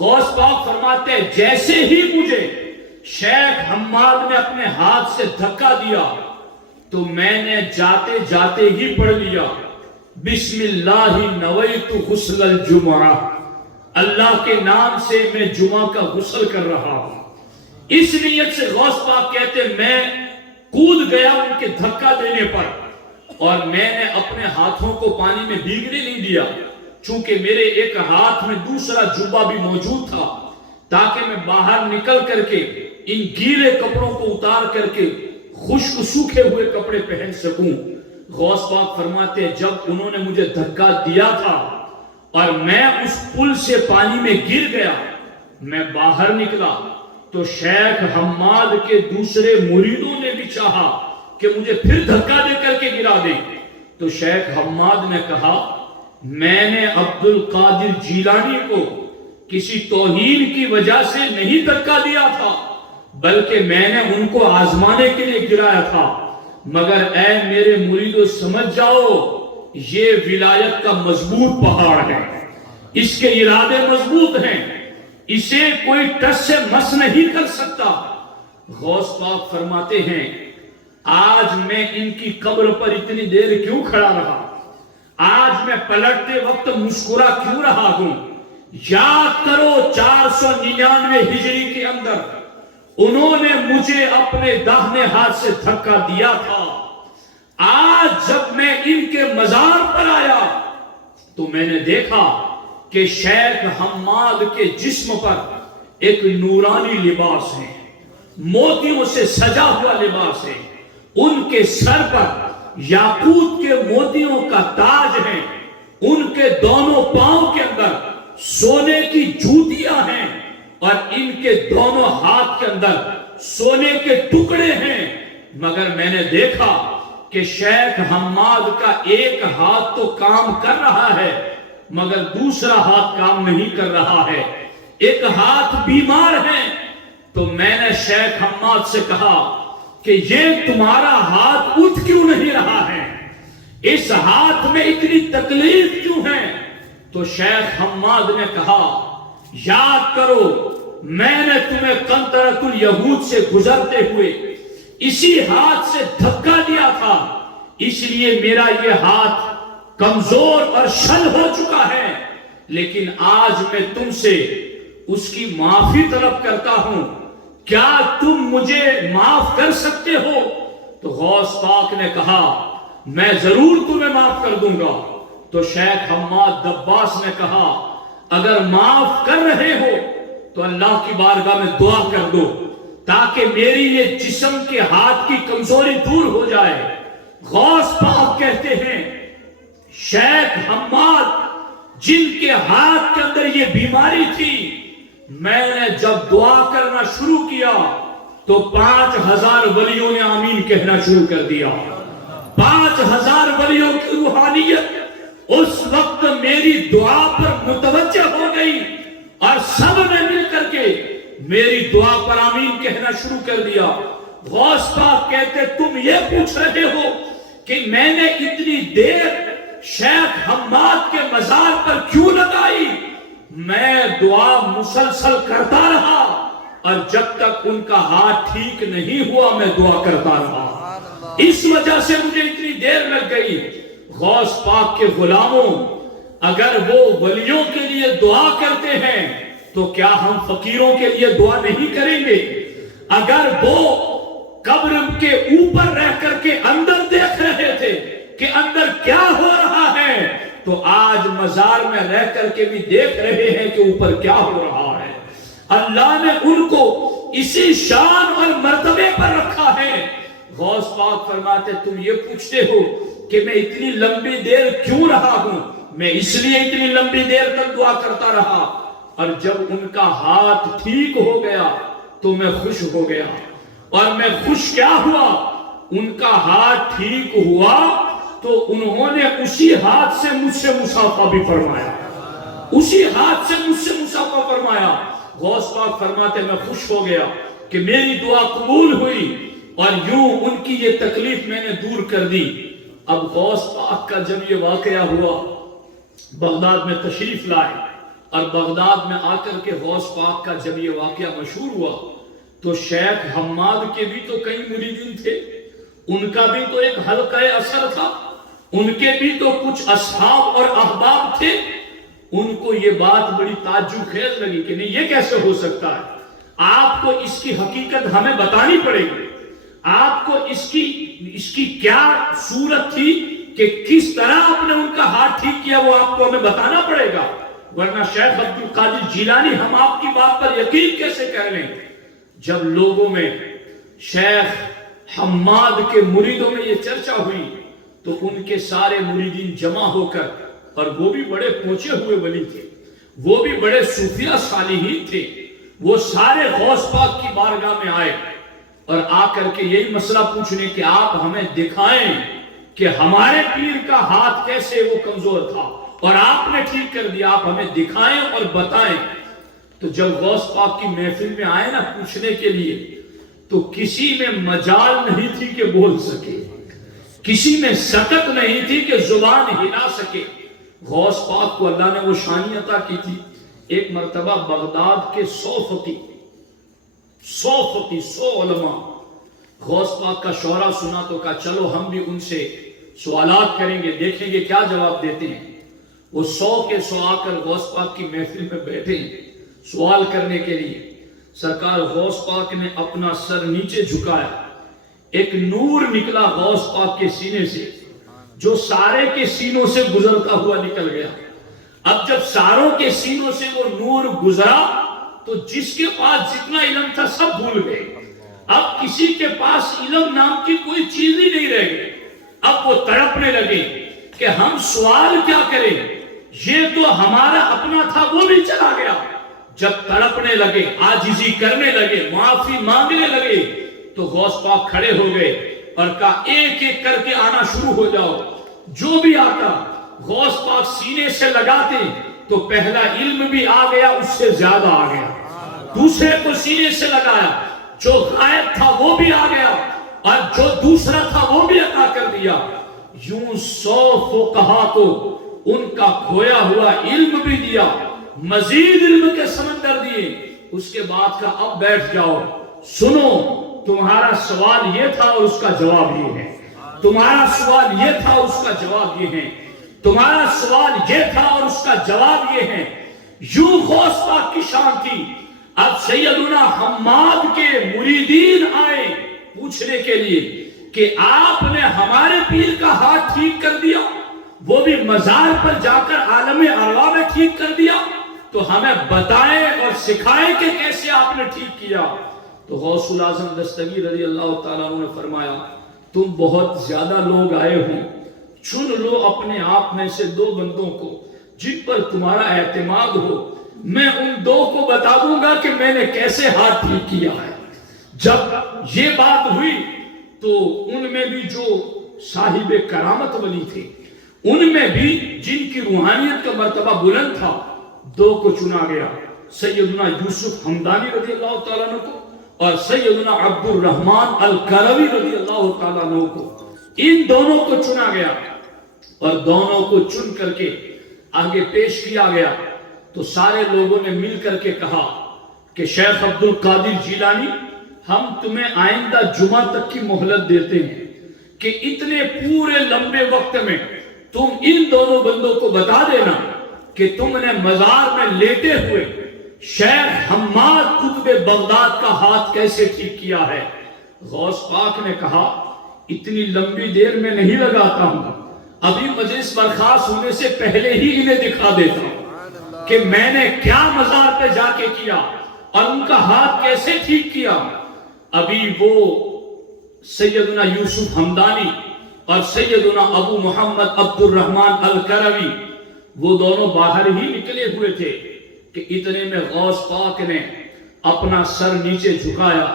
غوث پاک فرماتے جیسے ہی مجھے شیخ حماد نے اپنے ہاتھ سے دھکا دیا تو میں نے جاتے جاتے ہی پڑھ لیا بسم اللہ نویت غسل الجمعہ، اللہ کے نام سے میں جمعہ کا غسل کر رہا ہوں۔ اس نیت سے غوث پاک کہتے میں کود گیا ان کے دھکا دینے پر، اور میں نے اپنے ہاتھوں کو پانی میں بھیگنے نہیں دیا، چونکہ میرے ایک ہاتھ میں دوسرا جبہ بھی موجود تھا تاکہ میں باہر نکل کر کے ان گیلے کپڑوں کو اتار کر کے خشک سوکھے ہوئے کپڑے پہن سکوں۔ غوث پاک فرماتے جب انہوں نے مجھے دھکا دیا تھا اور میں اس پل سے پانی میں گر گیا، میں باہر نکلا تو شیخ حماد کے دوسرے مریدوں نے بھی چاہا کہ مجھے پھر دھکا دے کر کے گرا دیں، تو شیخ حماد نے کہا میں نے عبد القادر جیلانی کو کسی توہین کی وجہ سے نہیں دھکا دیا تھا، بلکہ میں نے ان کو آزمانے کے لیے گرایا تھا، مگر اے میرے مریدو سمجھ جاؤ یہ ولایت کا مضبوط پہاڑ ہے، اس کے ارادے مضبوط ہیں، اسے کوئی ٹس سے مس نہیں کر سکتا۔ غوث پاک فرماتے ہیں آج میں ان کی قبر پر اتنی دیر کیوں کھڑا رہا، آج میں پلٹتے وقت مسکرا کیوں رہا ہوں؟ یاد کرو 499 ہجری کے اندر انہوں نے مجھے اپنے داہنے ہاتھ سے دھکا دیا تھا۔ آج جب میں ان کے مزار پر آیا تو میں نے دیکھا کہ شیخ حماد کے جسم پر ایک نورانی لباس ہے، موتیوں سے سجا ہوا لباس ہے، ان کے سر پر یاقوت کے موتیوں کا تاج ہے، ان کے دونوں پاؤں کے اندر سونے کی جوتیاں ہیں، اور ان کے دونوں ہاتھ کے اندر سونے کے ٹکڑے ہیں، مگر میں نے دیکھا کہ شیخ حماد کا ایک ہاتھ تو کام کر رہا ہے مگر دوسرا ہاتھ کام نہیں کر رہا ہے، ایک ہاتھ بیمار ہے۔ تو میں نے شیخ حماد سے کہا کہ یہ تمہارا ہاتھ اٹھ کیوں نہیں رہا ہے، اس ہاتھ میں اتنی تکلیف کیوں ہے؟ تو شیخ حماد نے کہا یاد کرو میں نے تمہیں قنطرۃ الیہود سے گزرتے ہوئے اسی ہاتھ سے دھکا دیا تھا، اس لیے میرا یہ ہاتھ کمزور اور شل ہو چکا ہے، لیکن آج میں تم سے اس کی معافی طلب کرتا ہوں، کیا تم مجھے معاف کر سکتے ہو؟ تو غوث پاک نے کہا میں ضرور تمہیں معاف کر دوں گا۔ تو شیخ حماد دباس نے کہا اگر معاف کر رہے ہو تو اللہ کی بارگاہ میں دعا کر دو تاکہ میری یہ جسم کے ہاتھ کی کمزوری دور ہو جائے۔ غوث پاک کہتے ہیں شیخ حماد جن کے ہاتھ کے اندر یہ بیماری تھی، میں نے جب دعا کرنا شروع کیا تو 5000 ولیوں نے آمین کہنا شروع کر دیا۔ 5000 ولیوں کی روحانیت اس وقت میری دعا پر متوجہ ہو گئی اور سب نے مل کر کے میری دعا پر آمین کہنا شروع کر دیا۔ غوث پاک کہتے تم یہ پوچھ رہے ہو کہ میں نے اتنی دیر شیخ حماد کے مزار پر کیوں لگائی؟ میں دعا مسلسل کرتا رہا اور جب تک ان کا ہاتھ ٹھیک نہیں ہوا میں دعا کرتا رہا، اس وجہ سے مجھے اتنی دیر لگ گئی۔ غوث پاک کے غلاموں، اگر وہ ولیوں کے لیے دعا کرتے ہیں تو کیا ہم فقیروں کے لیے دعا نہیں کریں گے؟ اگر وہ قبر کے اوپر رہ کر کے اندر دیکھ رہے تھے کہ اندر کیا ہو رہا ہے، تو آج مزار میں رہ کر کے بھی دیکھ رہے ہیں کہ اوپر کیا ہو رہا ہے۔ اللہ نے ان کو اسی شان اور مرتبے پر رکھا ہے۔ غوث پاک فرماتے تم یہ پوچھتے ہو کہ میں اتنی لمبی دیر کیوں رہا ہوں؟ میں اس لیے اتنی لمبی دیر تک دعا کرتا رہا، اور جب ان کا ہاتھ ٹھیک ہو گیا تو میں خوش ہو گیا۔ اور میں خوش کیا ہوا؟ ان کا ہاتھ ٹھیک ہوا تو انہوں نے اسی ہاتھ سے مجھ سے مصافحہ بھی فرمایا، اسی ہاتھ سے مجھ سے مصافحہ فرمایا۔ غوث پاک فرماتے میں خوش ہو گیا کہ میری دعا قبول ہوئی اور یوں ان کی یہ تکلیف میں نے دور کر دی۔ اب غوث پاک کا جب یہ واقعہ ہوا، بغداد میں تشریف لائے، اور بغداد میں آ کر کے غوث پاک کا جب یہ واقعہ مشہور ہوا تو شیخ حماد کے بھی تو کئی مریدین تھے، ان کا بھی تو ایک حلقہ اثر تھا، ان کے بھی تو کچھ اصحاب اور احباب تھے۔ ان کو یہ بات بڑی تعجب خیز لگی کہ نہیں یہ کیسے ہو سکتا ہے، آپ کو اس کی حقیقت ہمیں بتانی پڑے گی، آپ کو اس کی کیا صورت تھی کہ کس طرح آپ نے ان کا ہاتھ ٹھیک کیا، وہ آپ کو ہمیں بتانا پڑے گا، ورنہ شیخ عبد القادر جیلانی ہم آپ کی بات پر یقین کیسے کر لیں۔ جب لوگوں میں شیخ حماد کے مریدوں میں یہ چرچا ہوئی تو ان کے سارے مریدین جمع ہو کر، اور وہ بھی بڑے پہنچے ہوئے ولی تھے، وہ بھی بڑے صوفیہ صالحین تھے، وہ سارے غوث پاک کی بارگاہ میں آئے اور آ کر کے یہی مسئلہ پوچھنے کہ آپ ہمیں دکھائیں کہ ہمارے پیر کا ہاتھ کیسے وہ کمزور تھا اور آپ نے ٹھیک کر دیا، آپ ہمیں دکھائیں اور بتائیں۔ تو جب غوث پاک کی محفل میں آئے نا پوچھنے کے لیے، تو کسی میں مجال نہیں تھی کہ بول سکے، کسی میں سکت نہیں تھی کہ زبان ہلا سکے۔ غوث پاک کو اللہ نے وہ شانی عطا کی تھی۔ ایک مرتبہ بغداد کے 100 علماء غوث پاک کا شعرا سنا تو کہا چلو ہم بھی ان سے سوالات کریں گے، دیکھیں گے کیا جواب دیتے ہیں۔ وہ 100 کے 100 آ کر غوث پاک کی محفل میں بیٹھے سوال کرنے کے لیے۔ سرکار غوث پاک نے اپنا سر نیچے جھکایا، ایک نور نکلا غوث پاک کے سینے سے جو سارے کے سینوں سے گزرتا ہوا نکل گیا۔ اب جب ساروں کے سینوں سے وہ نور گزرا تو جس کے پاس جتنا علم تھا سب بھول گئے، اب کسی کے پاس علم نام کی کوئی چیز ہی نہیں رہ گئی۔ اب وہ تڑپنے لگے کہ ہم سوال کیا کریں، یہ تو ہمارا اپنا تھا وہ بھی چلا گیا۔ جب تڑپنے لگے، عاجزی کرنے لگے، معافی مانگنے لگے تو غوث پاک کھڑے ہو گئے اور کہا ایک ایک کر کے آنا شروع ہو جاؤ۔ جو بھی آتا غوث پاک سینے سے لگاتے تو پہلا علم بھی آ گیا، اس سے زیادہ آ گیا، دوسرے کو سینے سے لگایا، جو غائب تھا وہ بھی آ گیا اور جو دوسرا تھا وہ بھی عطا کر دیا۔ یوں 100 فقہا کو ان کا کھویا ہوا علم بھی دیا، مزید علم کے سمندر دیے۔ اس کے بعد کا اب بیٹھ جاؤ، سنو تمہارا سوال یہ تھا اور اس کا جواب یہ ہے، تمہارا سوال یہ تھا، اس کا جواب یہ ہے، تمہارا سوال یہ تھا اور اس کا جواب یہ ہے۔ یوں غوث پاک کی شان تھی۔ اب سیدنا حماد کے مریدین آئے پوچھنے کے لیے کہ آپ نے ہمارے پیر کا ہاتھ ٹھیک کر دیا، وہ بھی مزار پر جا کر عالم ارواح میں ٹھیک کر دیا، تو ہمیں بتائیں اور سکھائیں کہ کیسے آپ نے ٹھیک کیا۔ تو غوث الاعظم دستگیر رضی اللہ تعالیٰ عنہ نے فرمایا، تم بہت زیادہ لوگ آئے ہو، چن لو اپنے آپ میں سے 2 بندوں کو جن پر تمہارا اعتماد ہو، میں ان 2 کو بتا دوں گا کہ میں نے کیسے ہاتھ ٹھیک کیا ہے۔ جب یہ بات ہوئی تو ان میں بھی جو صاحب کرامت ولی تھے، ان میں بھی جن کی روحانیت کا مرتبہ بلند تھا، 2 کو چنا گیا، سیدنا یوسف حمدانی رضی اللہ تعالیٰ عنہ کو اور سیدنا عبد الرحمن الکروی رضی اللہ تعالیٰ عنہ کو۔ ان دونوں کو چنا گیا اور دونوں کو چن کر کے آگے پیش کیا گیا تو سارے لوگوں نے مل کر کے کہا کہ شیخ عبد القادر جیلانی، ہم تمہیں آئندہ جمعہ تک کی مہلت دیتے ہیں کہ اتنے پورے لمبے وقت میں تم ان دونوں بندوں کو بتا دینا کہ تم نے مزار میں لیٹے ہوئے شیخ حماد قطب بغداد کا ہاتھ کیسے ٹھیک کیا ہے۔ غوث پاک نے کہا، اتنی لمبی دیر میں نہیں لگاتا ہوں، ابھی مجلس برخاست ہونے سے پہلے ہی انہیں دکھا دیتا ہوں کہ میں نے کیا مزار پہ جا کے کیا اور ان کا ہاتھ کیسے ٹھیک کیا۔ ابھی وہ سیدنا یوسف حمدانی اور سیدنا ابو محمد عبد الرحمن الکروی وہ دونوں باہر ہی نکلے ہوئے تھے کہ اتنے میں غوث پاک نے اپنا سر نیچے جھکایا۔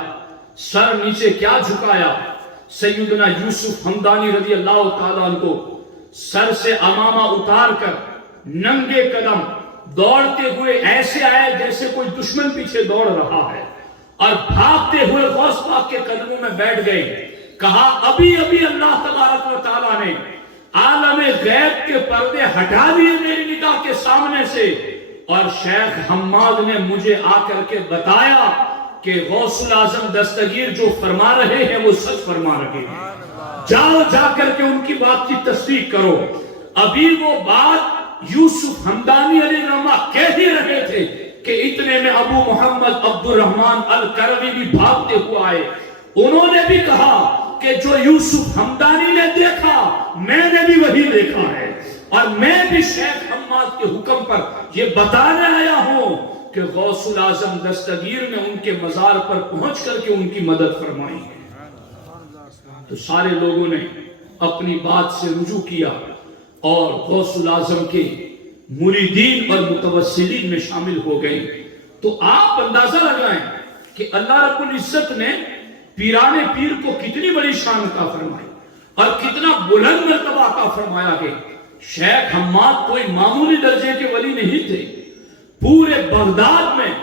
سر نیچے کیا جھکایا؟ سیدنا یوسف حمدانی رضی اللہ تعالیٰ عنہ کو سر سے امامہ اتار کر ننگے قدم دوڑتے ہوئے ایسے آئے جیسے کوئی دشمن پیچھے دوڑ رہا ہے، اور بھاگتے ہوئے غوث پاک کے قدموں میں بیٹھ گئے۔ کہا، ابھی ابھی اللہ تبارک و تعالیٰ نے عالم غیب کے پردے ہٹا دیے میری نگاہ کے سامنے سے، اور شیخ حماد نے مجھے آ کر کے بتایا کہ غوث الاعظم دستگیر جو فرما رہے ہیں وہ سچ فرما رہے ہیں، جاؤ جا کر کے ان کی بات کی تصدیق کرو۔ ابھی وہ بات یوسف حمدانی علیہ الرحمہ کہہ ہی رہے تھے کہ اتنے میں ابو محمد عبد الرحمن الکروی بھی بھاگتے ہوئے آئے۔ انہوں نے بھی کہا کہ جو یوسف حمدانی نے دیکھا میں نے بھی وہی دیکھا ہے، اور میں بھی شیخ حماد کے حکم پر یہ بتانے آیا ہوں کہ غوث الاعظم دستگیر نے ان کے مزار پر پہنچ کر کے ان کی مدد فرمائی ہے۔ تو سارے لوگوں نے اپنی بات سے رجوع کیا اور غوث الاعظم کے مریدین اور متوسلین میں شامل ہو گئے۔ تو آپ اندازہ لگائیں کہ اللہ رب العزت نے پیران پیر کو کتنی بڑی شان عطا فرمائی اور کتنا بلند مرتبہ عطا فرمایا کہ شیخ حماد کوئی معمولی درجے کے ولی نہیں تھے۔ پورے بغداد میں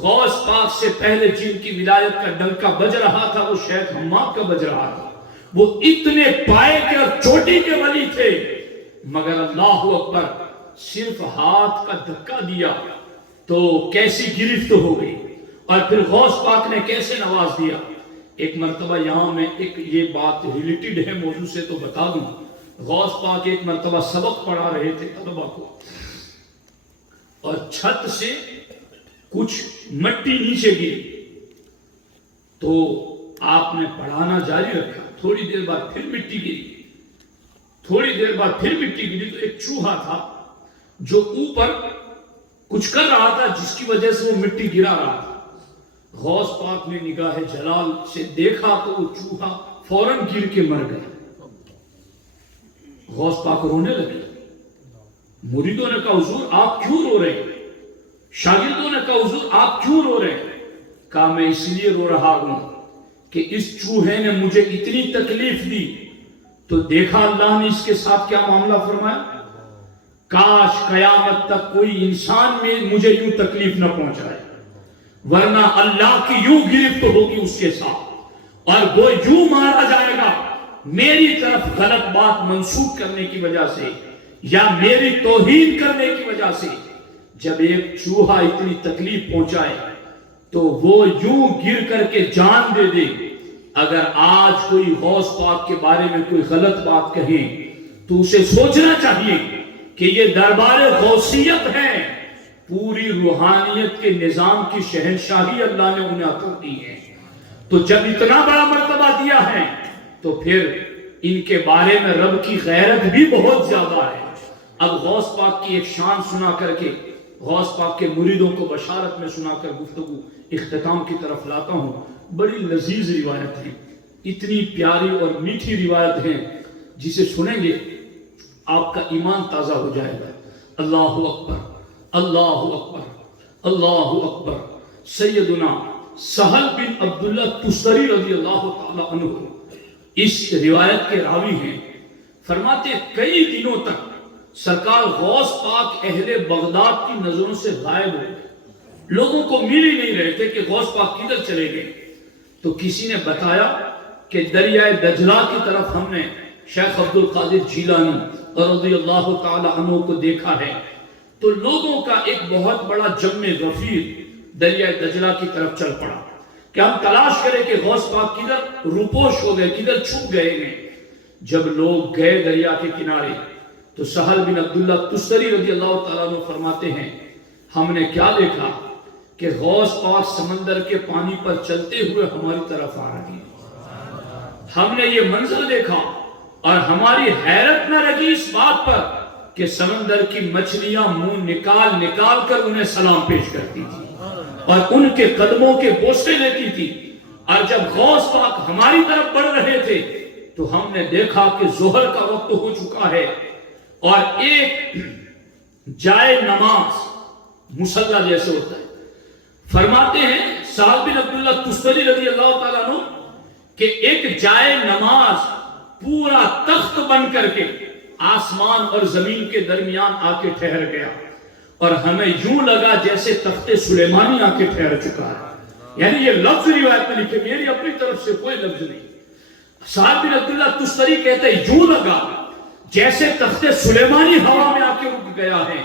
غوث پاک سے پہلے جن کی ولایت کا ڈنکا بج رہا تھا وہ شیخ حماد کا بج رہا تھا۔ وہ اتنے پائے کے اور چوٹی کے ولی تھے، مگر اللہ اکبر، صرف ہاتھ کا دھکا دیا تو کیسی گرفت ہو گئی، اور پھر غوث پاک نے کیسے نواز دیا۔ ایک مرتبہ یہاں میں ایک یہ بات ریلیٹڈ ہے موضوع سے تو بتا دوں، غوث پاک ایک مرتبہ سبق پڑھا رہے تھے طلبہ کو، اور چھت سے کچھ مٹی نیچے گری، تو آپ نے پڑھانا جاری رکھا۔ تھوڑی دیر بعد پھر مٹی گری، تھوڑی دیر بعد پھر مٹی گری، تو ایک چوہا تھا جو اوپر کچھ کر رہا تھا جس کی وجہ سے وہ مٹی گرا رہا تھا۔ غوث پاک نے نگاہ جلال سے دیکھا تو وہ چوہا فوراً گر کے مر گیا۔ غوث پاک رونے لگے۔ مریدوں نے کہا، حضور آپ کیوں رو رہے ہیں؟ شاگردوں نے کہا، حضور آپ کیوں رو رہے ہیں؟ کہا، میں اس لیے رو رہا ہوں کہ اس چوہے نے مجھے اتنی تکلیف دی، تو دیکھا اللہ نے اس کے ساتھ کیا معاملہ فرمایا؟ کاش قیامت تک کوئی انسان میں مجھے یوں تکلیف نہ پہنچائے، ورنہ اللہ کی یوں گرفت ہوگی اس کے ساتھ، اور وہ یوں مارا جائے گا میری طرف غلط بات منسوب کرنے کی وجہ سے یا میری توہین کرنے کی وجہ سے۔ جب ایک چوہا اتنی تکلیف پہنچائے تو وہ یوں گر کر کے جان دے دے، اگر آج کوئی غوث پاک کے بارے میں کوئی غلط بات کہیں تو اسے سوچنا چاہیے کہ یہ دربار غوثیت ہے، پوری روحانیت کے نظام کی شہنشاہی اللہ نے انہیں عطا دی ہے۔ تو جب اتنا بڑا مرتبہ دیا ہے تو پھر ان کے بارے میں رب کی غیرت بھی بہت زیادہ ہے۔ اب غوث پاک کی ایک شان سنا کر کے غوث پاک کے مریدوں کو بشارت میں سنا کر گفتگو اختتام کی طرف لاتا ہوں۔ بڑی لذیذ روایت ہے، اتنی پیاری اور میٹھی روایت ہے، جسے سنیں گے آپ کا ایمان تازہ ہو جائے گا۔ اللہ اکبر، اللہ اکبر، اللہ اکبر۔ سیدنا سہل بن عبداللہ تستری رضی اللہ تعالی عنہ اس روایت کے راوی ہیں۔ فرماتے کئی دنوں تک سرکار غوث پاک اہل بغداد کی نظروں سے غائب ہو گئے، لوگوں کو مل ہی نہیں رہے تھے کہ غوث پاک کدھر چلے گئے۔ تو کسی نے بتایا کہ دریائے دجلہ کی طرف ہم نے شیخ عبد القادر جیلانی رضی اللہ تعالی عنہ کو دیکھا ہے۔ تو لوگوں کا ایک بہت بڑا جمع غفیر دریائے دجلہ کی طرف چل پڑا کہ ہم تلاش کریں کہ غوث پاک کدھر روپوش ہو گئے، کدھر چھپ گئے ہیں۔ جب لوگ گئے دریا کے کنارے تو سہل بن عبداللہ تستری رضی اللہ تعالیٰ عنہ فرماتے ہیں ہم نے کیا دیکھا کہ غوث پاک سمندر کے پانی پر چلتے ہوئے ہماری طرف آ رہی ہیں۔ ہم نے یہ منظر دیکھا اور ہماری حیرت نہ لگی اس بات پر کہ سمندر کی مچھلیاں منہ نکال نکال کر انہیں سلام پیش کرتی تھی اور ان کے قدموں کے بوسے لیتی تھی۔ اور جب غوث پاک ہماری طرف بڑھ رہے تھے تو ہم نے دیکھا کہ ظہر کا وقت ہو چکا ہے اور ایک جائے نماز مصلی جیسے ہوتا ہے۔ فرماتے ہیں سہل بن عبداللہ تستری رضی اللہ تعالیٰ عنہ کہ ایک جائے نماز پورا تخت بن کر کے آسمان اور زمین کے درمیان آ کے ٹھہر گیا اور ہمیں یوں لگا جیسے تخت سلیمانی آ کے ٹھہر چکا ہے۔ یعنی یہ لفظ روایت میں لکھے، میری اپنی طرف سے کوئی لفظ نہیں۔ سہل بن عبداللہ تستری کہتے ہیں یوں لگا جیسے تخت سلیمانی ہوا میں آ کے رک گیا ہے۔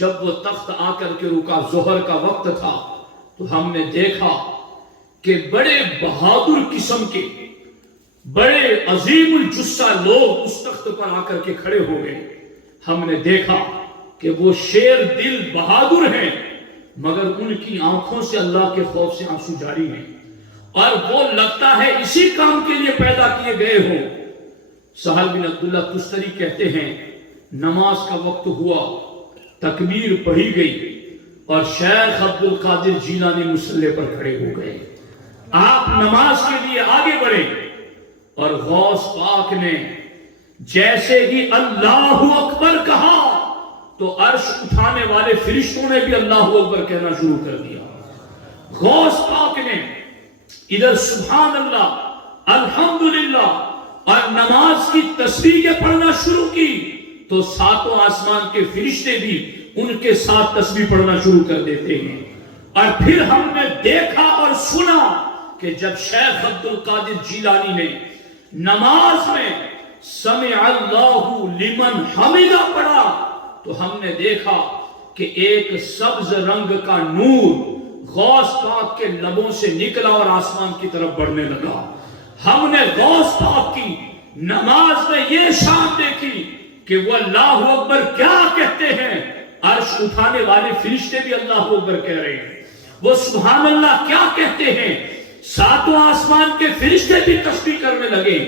جب وہ تخت آ کر کے رکا، ظہر کا وقت تھا، تو ہم نے دیکھا کہ بڑے بہادر قسم کے بڑے عظیم الجثہ لوگ اس تخت پر آ کر کے کھڑے ہو گئے۔ ہم نے دیکھا کہ وہ شیر دل بہادر ہیں مگر ان کی آنکھوں سے اللہ کے خوف سے آنسو جاری ہیں اور وہ لگتا ہے اسی کام کے لیے پیدا کیے گئے ہوں۔ سہل بن عبداللہ تستری کہتے ہیں نماز کا وقت ہوا، تکبیر پڑھی گئی اور شیخ عبد القادر جیلانی مصلی پر کھڑے ہو گئے۔ آپ نماز کے لیے آگے بڑھے اور غوث پاک نے جیسے ہی اللہ اکبر کہا تو عرش اٹھانے والے فرشتوں نے بھی اللہ اکبر کہنا شروع کر دیا۔ غوث پاک نے ادھر سبحان اللہ الحمدللہ اور نماز کی تسبیحیں پڑھنا شروع کی تو ساتوں آسمان کے فرشتے بھی ان کے ساتھ تسبیح پڑھنا شروع کر دیتے ہیں۔ اور پھر ہم نے دیکھا اور سنا کہ جب شیخ عبد القادر جیلانی نے نماز میں سمع اللہ لمن حمدہ پڑھا تو ہم نے دیکھا کہ ایک سبز رنگ کا نور غوث پاک کے لبوں سے نکلا اور آسمان کی طرف بڑھنے لگا۔ ہم نے غوث پاک کی نماز میں یہ شان دیکھی کہ وہ اللہ اکبر کیا کہتے ہیں، عرش اٹھانے والے فرشتے بھی اللہ اکبر کہہ رہے ہیں۔ وہ سبحان اللہ کیا کہتے ہیں، ساتوں آسمان کے فرشتے بھی تسبیح کرنے لگے۔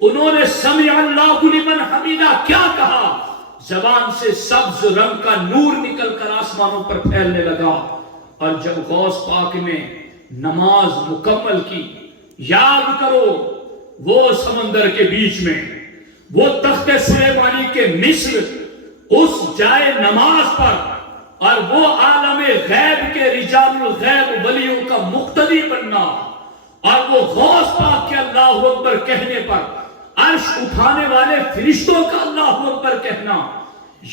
انہوں نے سمع اللہ لمن حمیدہ کیا کہا، زبان سے سبز رنگ کا نور نکل کر آسمانوں پر پھیلنے لگا۔ اور جب غوث پاک نے نماز مکمل کی، یاد کرو وہ سمندر کے بیچ میں وہ تخت سلیمانی کے مصر اس جائے نماز پر اور وہ عالم غیب کے رجال الغیب ولیوں کا مقتدی بننا اور وہ غوث پاک کے اللہ اکبر کہنے پر عرش اٹھانے والے فرشتوں کا اللہ اکبر کہنا،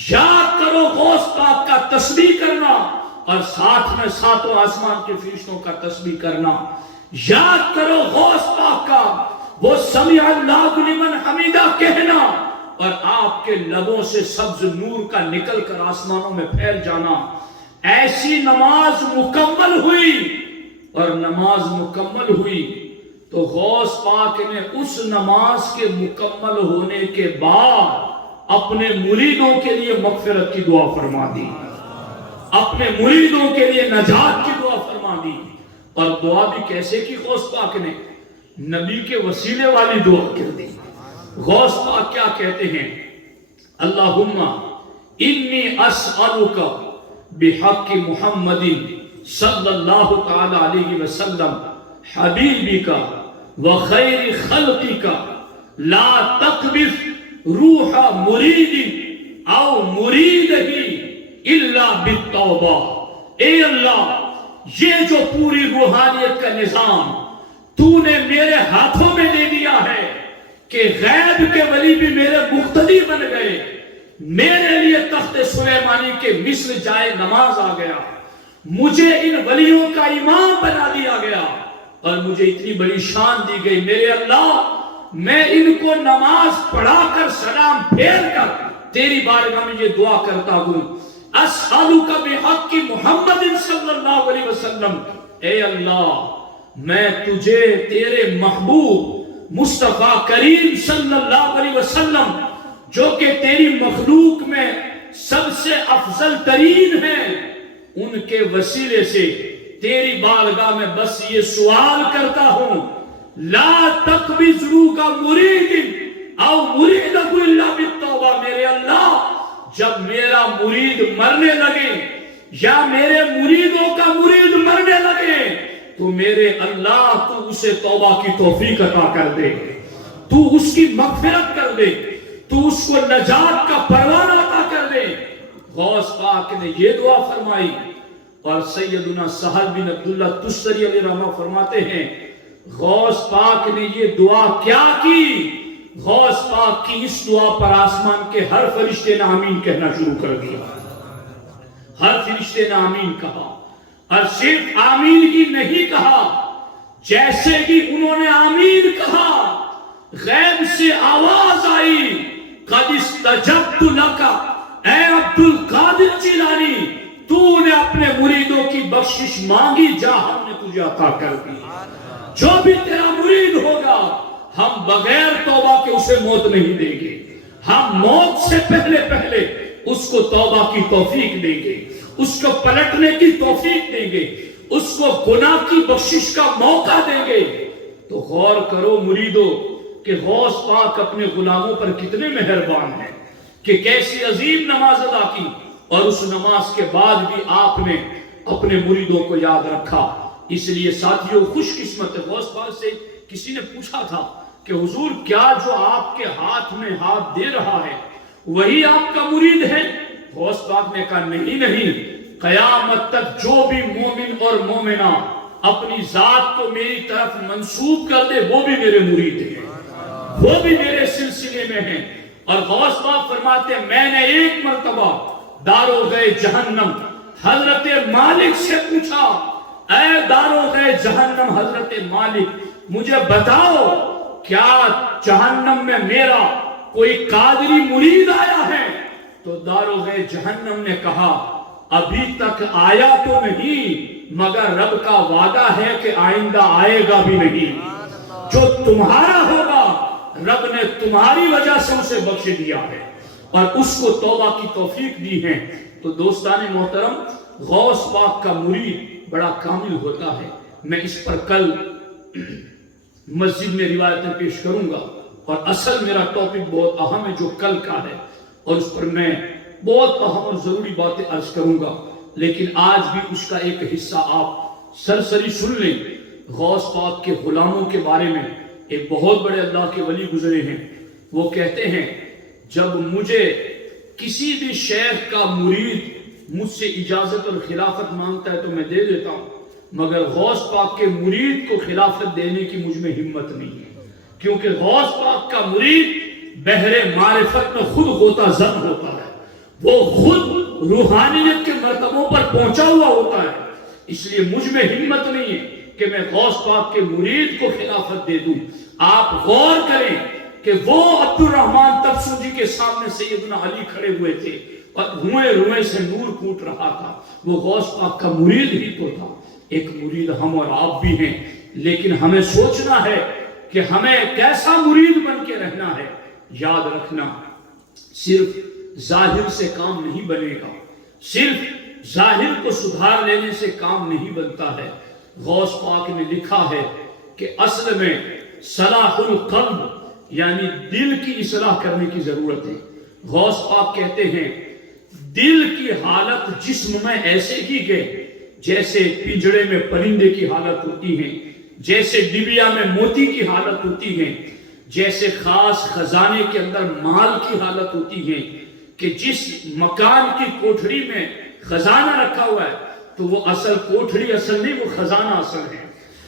یاد کرو غوث پاک کا تسبیح کرنا اور ساتھ میں ساتوں آسمان کے فرشتوں کا تسبیح کرنا، یاد کرو غوث پاک کا وہ سمع اللہ لمن حمیدہ کہنا اور آپ کے لبوں سے سبز نور کا نکل کر آسمانوں میں پھیل جانا۔ ایسی نماز مکمل ہوئی اور نماز مکمل ہوئی تو غوث پاک نے اس نماز کے مکمل ہونے کے بعد اپنے مریدوں کے لیے مغفرت کی دعا فرما دی، اپنے مریدوں کے لیے نجات کی دعا فرما دی۔ اور دعا بھی کیسے کی غوث پاک نے؟ نبی کے وسیلے والی دعا کر دی۔ غوث پاک کیا کہتے ہیں؟ اللہم انی اسألک بحق محمد صلی اللہ تعالی علیہ وسلم حبیبک وخیر خلقک لا تقبض روح مرید او مریدہی الا بالتوبہ۔ اے اللہ، یہ جو پوری روحانیت کا نظام تو نے میرے ہاتھوں میں دے دیا ہے کہ غیب کے ولی بھی میرے مقتدی بن گئے، میرے لیے تخت سلیمانی کے مثل جائے نماز آ گیا، مجھے ان ولیوں کا امام بنا دیا گیا اور مجھے اتنی بڑی شان دی گئی۔ میرے اللہ، میں ان کو نماز پڑھا کر سلام پھیر کر تیری بارگاہ میں یہ دعا کرتا ہوں، اسألک بحق محمد صلی اللہ علیہ وسلم، اے اللہ میں تجھے تیرے محبوب مصطفیٰ کریم صلی اللہ علیہ وسلم جو کہ تیری مخلوق میں سب سے افضل ترین ہیں، ان کے وسیلے سے تیری بارگاہ میں بس یہ سوال کرتا ہوں، لا تقبض روح مرید او مریدہ الا بالتوبہ۔ میرے اللہ، جب میرا مرید مرنے لگے یا میرے مریدوں کا مرید مرنے لگے تو میرے اللہ تو اسے توبہ کی توفیق عطا کر دے، تو اس کی مغفرت کر دے، تو اس کو نجات کا پروانہ عطا کر دے۔ غوث پاک نے یہ دعا فرمائی اور سیدنا سہل بن عبداللہ تستری علیہ رحمہ فرماتے ہیں غوث پاک نے یہ دعا کیا کی؟ غوث پاک کی اس دعا پر آسمان کے ہر فرشتے نے آمین کہنا شروع کر دیا، ہر فرشتے نے آمین کہا، اور صرف آمین ہی نہیں کہا، جیسے ہی انہوں نے آمین کہا غیب سے آواز آئی، قد استجبت لک، اے عبد القادر جیلانی، تو نے اپنے مریدوں کی بخشش مانگی، جا ہم نے تجھے عطا کر دی۔ جو بھی تیرا مرید ہوگا ہم بغیر توبہ کے اسے موت نہیں دیں گے، ہم موت سے پہلے پہلے اس کو توبہ کی توفیق دیں گے، اس کو پلٹنے کی توفیق دیں گے، اس کو گناہ کی بخشش کا موقع دیں گے۔ تو غور کرو مریدو کہ غوث پاک اپنے غلاموں پر کتنے مہربان ہیں کہ کیسی عظیم نماز ادا کی، اور اس نماز کے بعد بھی آپ نے اپنے مریدوں کو یاد رکھا۔ اس لیے ساتھیوں خوش قسمت غوث پاک سے کسی نے پوچھا تھا کہ حضور کیا جو آپ کے ہاتھ میں ہاتھ دے رہا ہے وہی آپ کا مرید ہے؟ غوث پاک نے کہا نہیں، قیامت تک جو بھی مومن اور مومنہ اپنی ذات کو میری طرف منسوب کر دے وہ بھی میرے مرید ہیں، وہ بھی میرے سلسلے میں ہیں۔ اور غوث پاک فرماتے ہیں میں نے ایک مرتبہ داروغ جہنم حضرت مالک سے پوچھا، اے داروغ جہنم حضرت مالک مجھے بتاؤ کیا جہنم میں میرا کوئی قادری مرید آیا ہے؟ تو داروغ جہنم نے کہا ابھی تک آیا تو نہیں، مگر رب کا وعدہ ہے کہ آئندہ آئے گا بھی نہیں، جو تمہارا ہوگا رب نے تمہاری وجہ سے اسے بخش دیا ہے اور اس کو توبہ کی توفیق دی ہے۔ تو دوستان محترم، غوث پاک کا مرید بڑا کامل ہوتا ہے۔ میں اس پر کل مسجد میں روایتیں پیش کروں گا، اور اصل میرا ٹاپک بہت اہم ہے جو کل کا ہے، اور اس پر میں بہت اہم اور ضروری باتیں عرض کروں گا، لیکن آج بھی اس کا ایک حصہ آپ سرسری سن لیں۔ غوث پاک کے غلاموں کے بارے میں ایک بہت بڑے اللہ کے ولی گزرے ہیں، وہ کہتے ہیں جب مجھے کسی بھی شیخ کا مرید مجھ سے اجازت اور خلافت مانگتا ہے تو میں دے دیتا ہوں، مگر غوث پاک کے مرید کو خلافت دینے کی مجھ میں ہمت نہیں ہے، کیونکہ غوث پاک کا مرید بحر معرفت میں خود غوطہ زن ہوتا ہے، وہ خود روحانیت کے مرتبوں پر پہنچا ہوا ہوتا ہے۔ اس لیے مجھ میں ہمت نہیں ہے کہ میں غوث پاک کے مرید کو خلافت دے دوں۔ آپ غور کریں کہ وہ عبد الرحمن تبسودی کے سامنے سیدنا علی کھڑے ہوئے تھے اور روئے سے نور پھوٹ رہا تھا، وہ غوث پاک کا مرید ہی تو تھا۔ ایک مرید ہم اور آپ بھی ہیں لیکن ہمیں سوچنا ہے کہ ہمیں کیسا مرید بن کے رہنا ہے۔ یاد رکھنا، صرف ظاہر سے کام نہیں بنے گا، صرف ظاہر کو سدھار لینے سے کام نہیں بنتا ہے۔ غوث پاک نے لکھا ہے کہ اصل میں صلاح القلب یعنی دل کی اصلاح کرنے کی ضرورت ہے۔ غوث پاک کہتے ہیں دل کی حالت جسم میں ایسے ہی کہ جیسے پنجڑے میں پرندے کی حالت ہوتی ہے، جیسے ڈبیا میں موتی کی حالت ہوتی ہے، جیسے خاص خزانے کے اندر مال کی حالت ہوتی ہے، کہ جس مکان کی کوٹھڑی میں خزانہ رکھا ہوا ہے تو وہ اصل کوٹھڑی اصل نہیں، وہ خزانہ اصل ہے۔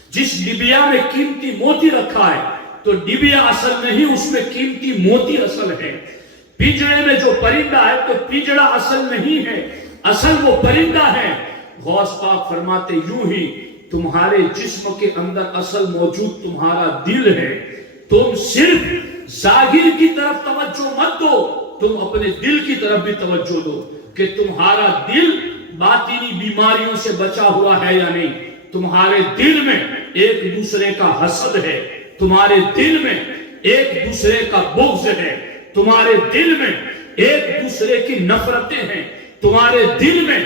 جس ڈبیا میں قیمتی موتی رکھا ہے تو ڈبیا اصل نہیں، اس میں قیمتی موتی اصل ہے۔ پنجڑے میں جو پرندہ ہے تو پنجڑا اصل نہیں ہے، اصل وہ پرندہ ہے۔ غوث پاک فرماتے یوں ہی تمہارے جسم کے اندر اصل موجود تمہارا دل ہے۔ تم صرف ظاہر کی طرف توجہ مت دو، تم اپنے دل کی طرف بھی توجہ دو کہ تمہارا دل باطنی بیماریوں سے بچا ہوا ہے یا نہیں۔ تمہارے دل میں ایک دوسرے کا حسد ہے، تمہارے دل میں ایک دوسرے کا بغض ہے، تمہارے دل میں ایک دوسرے کی نفرتیں ہیں، تمہارے دل میں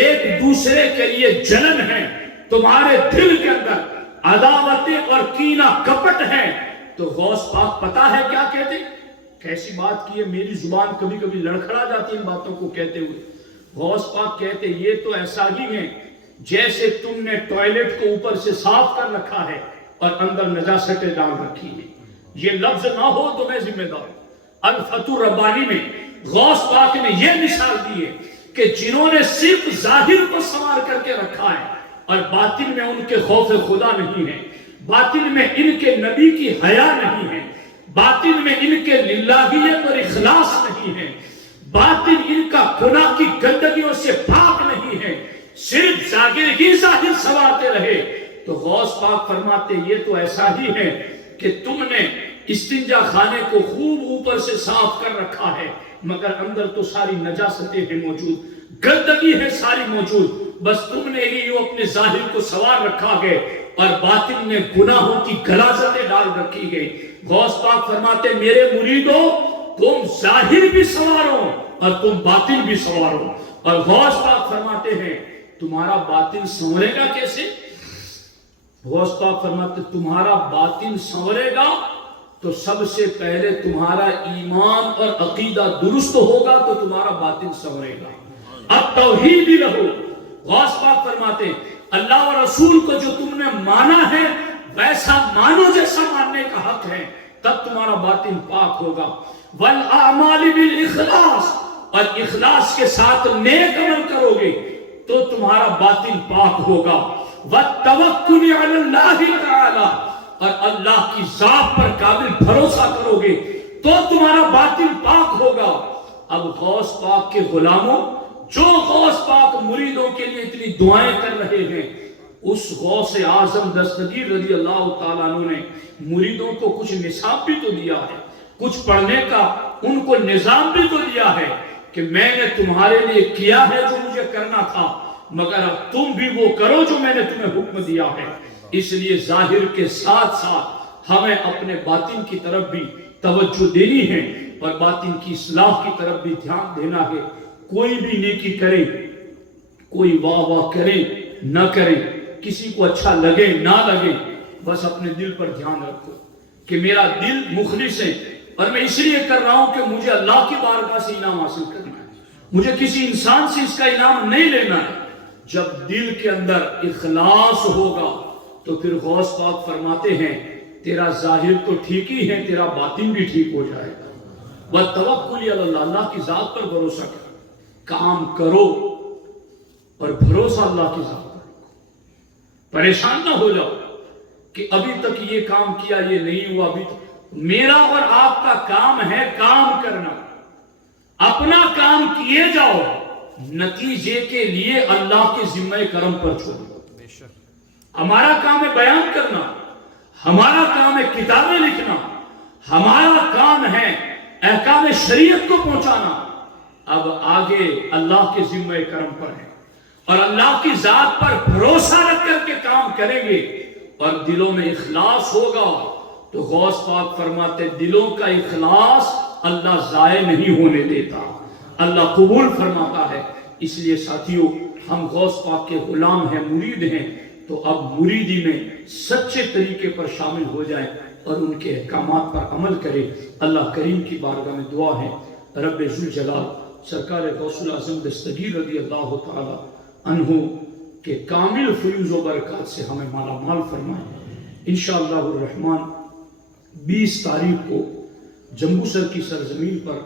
ایک دوسرے کے لیے جلن ہے، تمہارے دل کے اندر عداوتیں اور کینہ کپٹ ہے۔ تو غوث پاک پتا ہے کیا کہتے؟ کیسی بات کی ہے، میری زبان کبھی کبھی لڑکھڑا جاتی ان باتوں کو کہتے ہوئے۔ غوث پاک کہتے یہ تو ایسا ہی ہے جیسے تم نے ٹوائلٹ کو اوپر سے صاف کر رکھا ہے اور اندر نجاستیں ڈال رکھی ہے۔ یہ لفظ نہ ہو تو میں ذمہ دار ہوں۔ الفتح الربانی میں غوث پاک نے یہ مثال دی ہے کہ جنہوں نے صرف ظاہر کو سنوار کر کے رکھا ہے اور باطن میں ان کے خوف خدا نہیں ہے، باطن میں ان کے نبی کی حیا نہیں ہے، باطن میں ان کے للہیت اور اخلاص نہیں ہے، باطن ان کا گناہ کی گندگیوں سے پاک نہیں ہے، صرف ظاہر ہی ظاہر سنوارتے رہے، تو غوث پاک فرماتے یہ تو ایسا ہی ہے کہ تم نے استنجا خانے کو خوب اوپر سے صاف کر رکھا ہے مگر اندر تو ساری نجاستیں ہیں موجود، گندگی ہے ساری موجود، بس تم نے ہی اپنے ظاہر کو سنوار رکھا ہے اور باطن میں گناہوں کی غلاظتیں ڈال رکھی گئی۔ غوث پاک فرماتے میرے مریدو تم ظاہر بھی سنوارو اور تم باطن بھی سنوارو۔ اور غوث پاک فرماتے ہیں تمہارا باطن سنورے گا کیسے؟ غوث پاک فرماتے تمہارا باطن سنورے گا تو سب سے پہلے تمہارا ایمان اور عقیدہ درست ہوگا تو تمہارا باطن سنورے گا۔ اب توحید ہی رہو۔ غوث پاک فرماتے ہیں اللہ و رسول کو جو تم نے مانا ہے ویسا مانو جیسا ماننے کا حق ہے، تب تمہارا باطن پاک ہوگا۔ والاعمال بالاخلاص، اور اخلاص کے ساتھ نیک عمل کرو گے تو تمہارا باطن پاک ہوگا۔ والتوکل علی اللہ تعالی، اور اللہ کی ذات پر قابل بھروسہ کرو گے تو تمہارا باطن پاک ہوگا۔ اب غوث پاک کے غلاموں، جو غوث پاک مریدوں کے لیے اتنی دعائیں کر رہے ہیں، اس غوث اعظم دستگیر رضی اللہ تعالیٰ عنہ نے مریدوں کو کچھ نصاب بھی تو دیا ہے، کچھ پڑھنے کا ان کو نظام بھی تو دیا ہے کہ میں نے تمہارے لیے کیا ہے جو مجھے کرنا تھا، مگر اب تم بھی وہ کرو جو میں نے تمہیں حکم دیا ہے۔ اس لیے ظاہر کے ساتھ ساتھ ہمیں اپنے باطن کی طرف بھی توجہ دینی ہے اور باطن کی اصلاح کی طرف بھی دھیان دینا ہے۔ کوئی بھی نیکی کرے، کوئی واہ واہ کرے نہ کرے، کسی کو اچھا لگے نہ لگے، بس اپنے دل پر دھیان رکھو کہ میرا دل مخلص ہے اور میں اس لیے کر رہا ہوں کہ مجھے اللہ کی بارگاہ سے انعام حاصل کرنا ہے، مجھے کسی انسان سے اس کا انعام نہیں لینا ہے۔ جب دل کے اندر اخلاص ہوگا تو پھر غوث پاک فرماتے ہیں تیرا ظاہر تو ٹھیک ہی ہے، تیرا باطن بھی ٹھیک ہو جائے گا۔ وَتَوَكُّلِ عَلَى اللَّهِ، اللہ کی ذات پر بھروسہ کرو، کام کرو اور بھروسہ اللہ کی ذات پر رکھو۔ پریشان نہ ہو جاؤ کہ ابھی تک یہ کام کیا، یہ نہیں ہوا، ابھی تک میرا اور آپ کا کام ہے کام کرنا، اپنا کام کیے جاؤ، نتیجے کے لیے اللہ کے ذمہ کرم پر چھوڑو۔ ہمارا کام ہے بیان کرنا، ہمارا کام ہے کتابیں لکھنا، ہمارا کام ہے احکام شریعت کو پہنچانا۔ اب آگے اللہ کے ذمہ کرم پر ہے اور اللہ کی ذات پر بھروسہ رکھ کر کے کام کریں گے اور دلوں میں اخلاص ہوگا تو غوث پاک فرماتے دلوں کا اخلاص اللہ ضائع نہیں ہونے دیتا، اللہ قبول فرماتا ہے۔ اس لیے ساتھیوں، ہم غوث پاک کے غلام ہیں، مرید ہیں، تو اب مریدی میں سچے طریقے پر شامل ہو جائیں اور ان کے احکامات پر عمل کریں۔ اللہ کریم کی بارگاہ میں دعا ہے، رب ذوالجلال سرکار غوث الاعظم دستگیر رضی اللہ تعالی عنہ کے کامل فیوز و برکات سے ہمیں مالا مال فرمائے۔ انشاءاللہ الرحمن 20 تاریخ کو جمبو سر کی سرزمین پر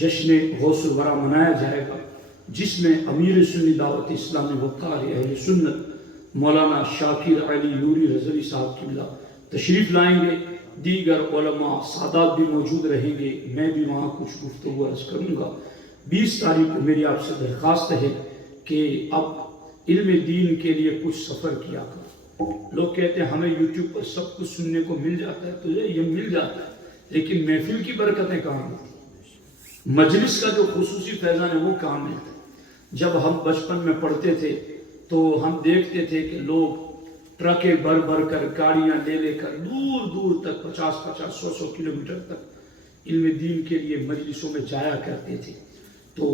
جشن غوث الورا منایا جائے گا، جس میں امیر سنی دعوت اسلامی وقار اہل سنت مولانا شاکر علی نوری رضوی صاحب قبلہ تشریف لائیں گے، دیگر علماء سادات بھی موجود رہیں گے، میں بھی وہاں کچھ گفتگو عرض کروں گا۔ 20 تاریخ کو میری آپ سے درخواست ہے کہ اب علم دین کے لیے کچھ سفر کیا کرو۔ لوگ کہتے ہیں ہمیں یوٹیوب پر سب کچھ سننے کو مل جاتا ہے، تو یہ مل جاتا ہے، لیکن محفل کی برکتیں کہاں ہوتی؟ مجلس کا جو خصوصی فیضان ہے وہ کہاں ملتا ہے؟ جب ہم بچپن میں پڑھتے تھے تو ہم دیکھتے تھے کہ لوگ ٹرکیں بھر بھر کر، گاڑیاں لے لے کر دور دور تک 50-50 100 کلومیٹر تک علم دین کے لیے مجلسوں میں جایا کرتے تھے۔ تو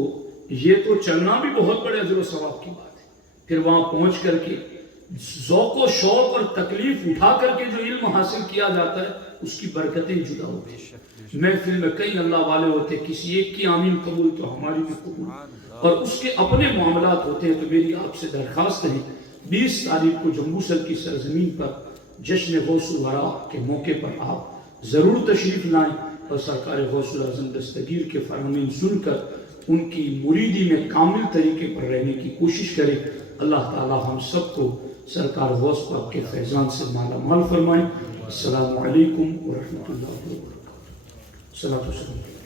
یہ تو چلنا بھی بہت بڑے اجر و ثواب کی بات ہے، پھر وہاں پہنچ کر کے ذوق و شوق اور تکلیف اٹھا کر کے جو علم حاصل کیا جاتا ہے اس کی برکتیں جدا ہوتی ہیں۔ محفل میں کئی اللہ والے ہوتے، کسی ایک کی آمین قبول تو ہماری بھی قبول، اور اس کے اپنے معاملات ہوتے ہیں۔ تو میری آپ سے درخواست ہے 20 تاریخ کو جمبو سر کی سرزمین پر جشن غوث الورا کے موقع پر آپ ضرور تشریف لائیں اور سرکار غوث الاعظم دستگیر کے فرامین سن کر ان کی مریدی میں کامل طریقے پر رہنے کی کوشش کریں۔ اللہ تعالی ہم سب کو سرکار غوث پاک کے فیضان سے مالا مال فرمائیں۔ السلام علیکم ورحمۃ اللہ وبرکاتہ۔ صلاۃ و سلام۔